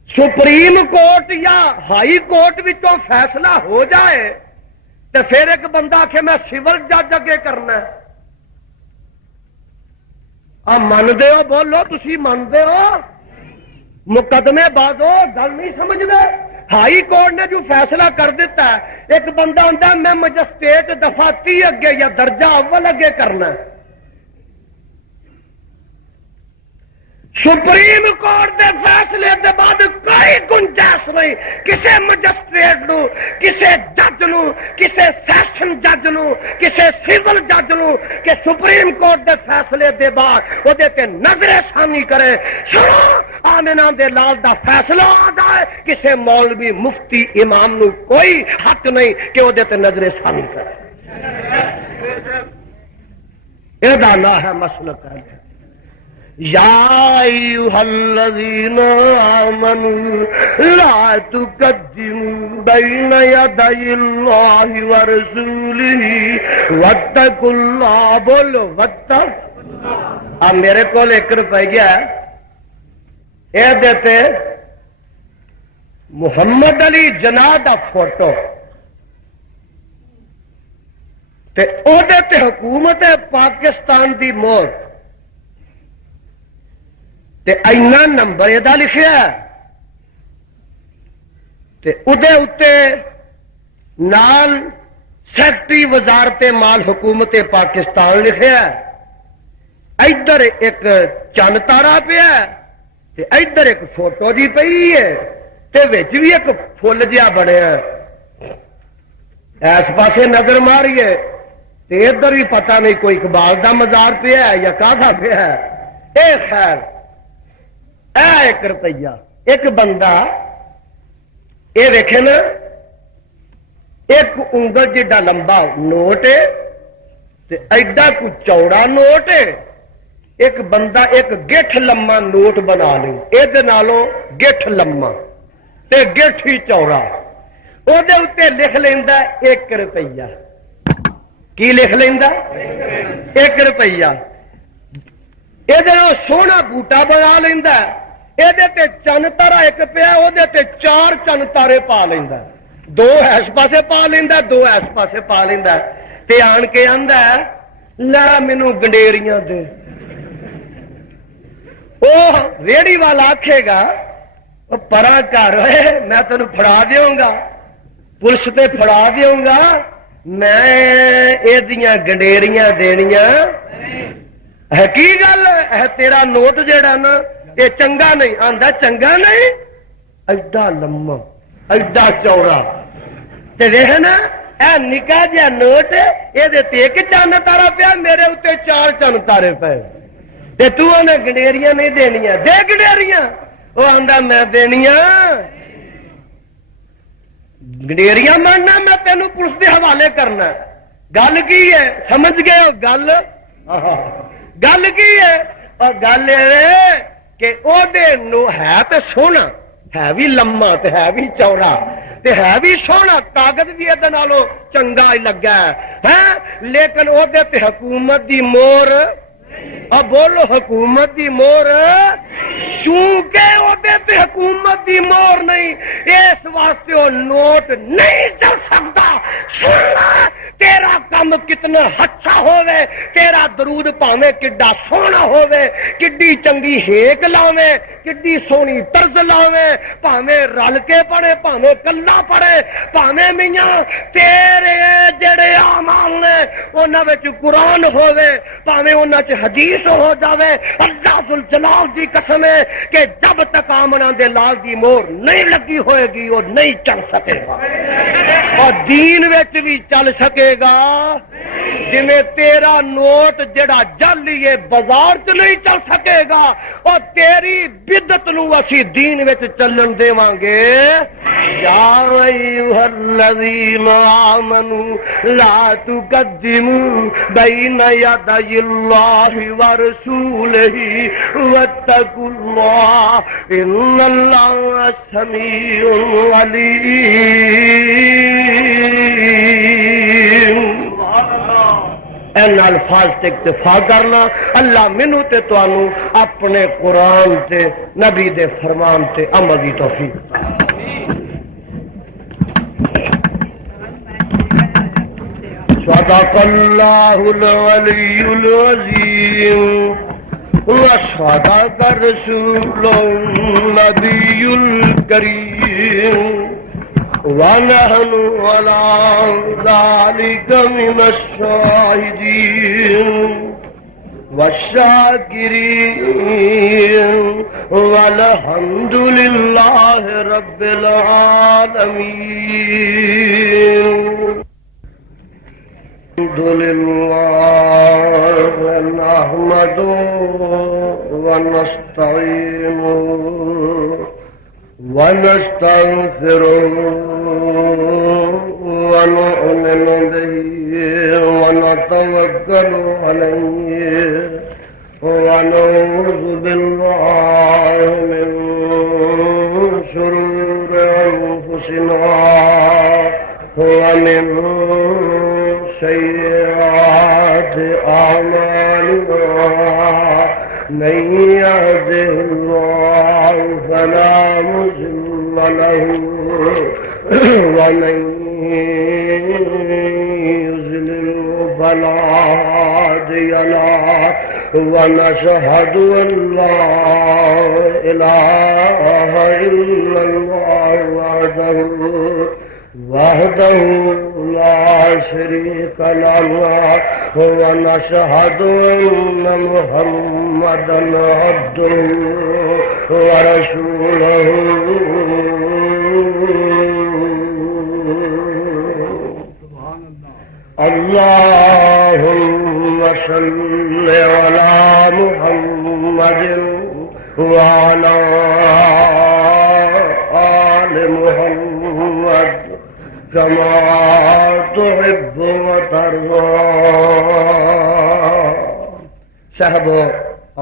سپریم کورٹ یا ہائی کورٹ وچوں فیصلہ ہو جائے تو پھر ایک بندہ کہ میں سول جج اگے کرنا مانتے ہو بولو تسی مانتے ہو مقدمے بازو گل نہیں سمجھتے ہائی کورٹ نے جو فیصلہ کر دیتا ہے، ایک بندہ آتا میں مجسٹریٹ دفعہ 30 اگے یا درجہ اول اگے کرنا ہے، سپریم کورٹ دے فیصلے دے بعد کوئی گنجائش نہیں کسی مجسٹریٹ نو، کسی جج نو، کسی سیشن جج نو، کسی سول جج نو کہ سپریم کورٹ دے فیصلے دے بعد وہ تے نظر ثانی کرے۔ سنو آمنہ دے لال دا فیصلہ آ جائے، کسی مولوی مفتی امام نو کوئی حق نہیں کہ وہ تے نظر ثانی کرے۔ یہ نام ہے مسلک ہے۔ یا ایھا الذین آمنوا لا تقدموا بین یدی اللہ ورسولہ واتقوا اللہ، بولو واتقوا۔ میرے کو 1 روپیہ ہے، یہ دیتے محمد علی جناح دا فوٹو تے او دیتے حکومت پاکستان دی موت تے اینا نمبر یہ لکھیا ہے تے ادھے اتے نال سیکٹری وزارت مال حکومت پاکستان لکھیا ہے، ادھر ایک چند تارا پیا تے ادھر ایک فوٹو جی پئی ہے تے وچ بھی ایک پھول جہا بنیا، اس پاسے نظر ماریے تے ادھر بھی پتہ نہیں کوئی اقبال دا مزار پیا ہے یا کہاں پیا ہے۔ اے خیر 1 روپیہ، ایک بندہ یہ دیکھے نا، ایک انگل جڈا لمبا نوٹ ہے تے ایڈا کو چوڑا نوٹ ہے، ایک بندہ ایک گٹھ لما نوٹ بنا لے، یہ گٹھ لما تے گٹھ ہی چوڑا، وہ لکھ لینا 1 روپیہ۔ کی لکھ لینا؟ 1 روپیہ۔ یہ سونا بوٹا بنا لینا، یہ چند تارا ایک پیا، وہ 4 چند تارے پا لینا، 2 اس پاسے پا لینا، 2 اس پاسے پا لینا، تے آن کے آندا لا مینوں گنڈیریاں دے۔ وہ ریڑی والا آکھے گا پرا کر ہوئے میں تینوں پھڑا دیوں گا، پولیس تے پھڑا دیوں گا، میں یہ گنڈیریاں دینیاں ہے کی گل ہے؟ تیرا نوٹ جیڑا نا یہ چنگا نہیں، آندا چنگا نہیں، ایڈا لما ایڈا چوڑا تے دیکھ نا اے نکا جہا نوٹ یہ ایک چند تارا پیا، میرے اتنے 4 چند تارے پے تے تو انہیں گنڈیریاں نہیں دینیاں، دے گنڈیریاں۔ وہ آندا میں دینیاں گنڈیریاں ماننا، میں تینوں پولیس دے حوالے کرنا۔ گل کی ہے؟ سمجھ گئے ہو گل؟ گل کی ہے؟ اور گل یہ کہ وہ ہے تو سونا، ہے بھی لما تے ہے بھی چوڑا تے ہے بھی سونا، کاغذ بھی یہ چنگا ہی لگا ہے، لیکن وہ حکومت دی مور، اور بولو حکومت دی مور، چونکہ وہ حکومت دی مور نہیں، اس واسطے وہ نوٹ نہیں چل سکتا۔ سننا تیرا کم کتنا اچھا ہوئے، تیرا درود پاویں کڈا سونا ہوئے، کڈی چنگی ہیک لاویں، کڈی سونی طرز لاویں، پاویں رل کے پڑھے پاویں کلا پڑھے، پاویں میاں تیرے جڑے اعمال نے انہاں وچ قرآن ہوئے، پاویں انہاں وچ حدیث ہو جاوے، اللہ ذوالجلال دی قسم ہے کہ جب تک آمنہ دے لال دی مور نہیں لگی ہوئے گی وہ نہیں چل سکے گا، اور دین وچ بھی چل سکے گا۔ جویں تیرا نوٹ جڑا جعلی بازار چ نہیں چل سکے گا، اور تیری بدت نو اسی دین وچ چلن دیواں گے۔ یا ایھا الذین آمنوا لا تقدموا بین یدی اللہ ورسولہ واتقوا اللہ ان اللہ سمیع علیم۔ ان الفاظ تے اکتفا کرنا، اللہ مینوں تے تانوں اپنے قرآن تے نبی دے فرمان تے عمل دی توفیق عطا۔ صدق اللہ العلی العظیم وصدق رسول النبی الکریم۔ ونحن على ذلك من الشاهدين والشاكرين والحمد لله رب العالمين الحمد لله نحمده ونستعينه ونستغفره ونؤمن به ونتوكل عليه ونعوذ بالله من شرور أنفسنا ومن سيئات أعمالنا من يهده الله فلا مضل له ومن يضلل فلا هادي له ونشهد أن لا إله إلا الله وحده لا شريك له ونشهد أن محمدا عبده ورسوله اللهم صل على محمد وعلى آل محمد كما تحب وترضى. صاحبو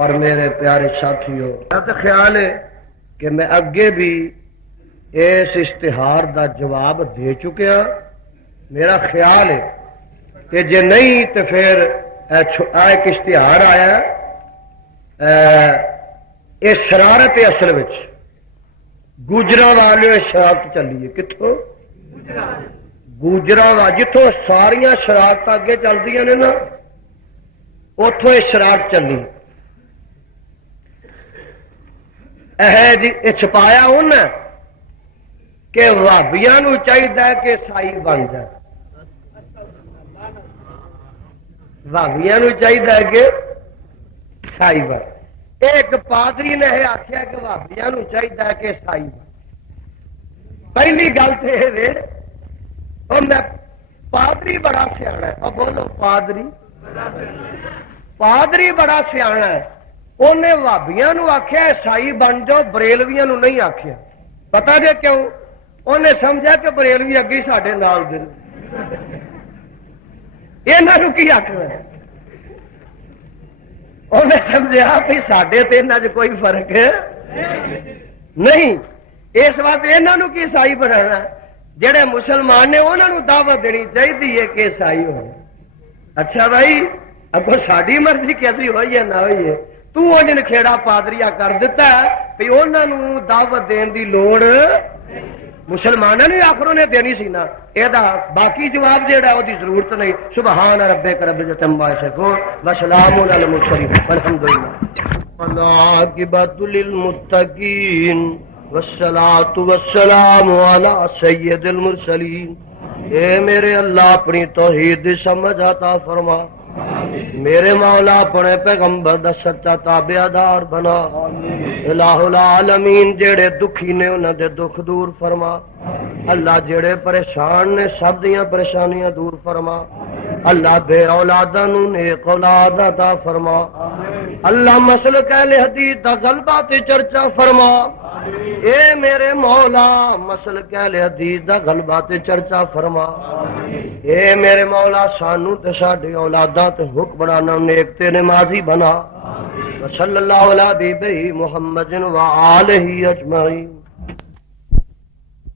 اور میرے پیارے ساتھیوں، میرا تو خیال ہے کہ میں اگے بھی اس اشتہار دا جواب دے چکیا. میرا خیال ہے کہ جے نہیں تو پھر ایک اشتہار آیا یہ شرارت اصل وچ گوجراں والے شرارت چلی ہے. کتوں؟ گوجراں جتوں ساریاں شرارت اگے چلدیاں نے نا اتوں یہ شرارت چلی. جی چھپایا انہیں کہ وہابیاں نو چاہیے کہ عیسائی بن جائے. وہابیاں نو چاہیے کہ عیسائی بن. ایک پادری نے یہ آخیا کہ وہابیاں نو چاہیے کہ عیسائی بن. پہلی گل تو یہ میں پادری بڑا سیاح ہے. اور بولو پادری بڑا سیاح ہے. انہیں وہابیاں نو آخیا عیسائی بن جاؤ، بریلویاں نو نہیں آخیا. پتا جے کیوں؟ انہیں سمجھا کہ بریلوی اگے ساڈے نال دے یہاں کی آخر ہے. انہیں سمجھا کہ سڈے تو یہاں کوئی فرق نہیں. اس واسطے یہاں کی عیسائی بنانا. جڑے مسلمان نے انہوں دعوت دینی چاہیے کہ عیسائی ہو. اچھا بھائی اگوں ساری مرضی کیسی ہوئی ہے نہ ہوئی ہے، تو انج کھیڑا پادریا کر دیتا بھی انہوں دعوت دین دی لوڑ مسلمانوں نے آخروں نے دینی سی نا. یہ باقی جواب جہا وہ ضرورت نہیں. سبحان ربک رب العزت عما یصفون وسلام علی المرسلین والحمد للہ. والعاقبۃ للمتقین والصلاۃ والسلام علی سید المرسلین. اے میرے اللہ اپنی توحید دی سمجھ عطا فرما. میرے مولا اپنے پیغمبر دا سچا تابعدار بنا. الہ العالمین جڑے دکھی نے انہاں دے دکھ دور فرما. اللہ جڑے پریشان نے سب دیاں پریشانیاں دور فرما. اللہ بے اولاداں نوں نیک اولاد عطا فرما. اللہ مسلک اہل حدیث دا غلبہ تے چرچا فرما. اے میرے مولا مسلک اہل حدیث دا غلبہ تے چرچا فرما. اے میرے مولا سانو تے ساڈے اولاداں تے حکمراناں نیک تے نمازی بنا. صلی اللہ علیہ محمد و آلہ اجمعین.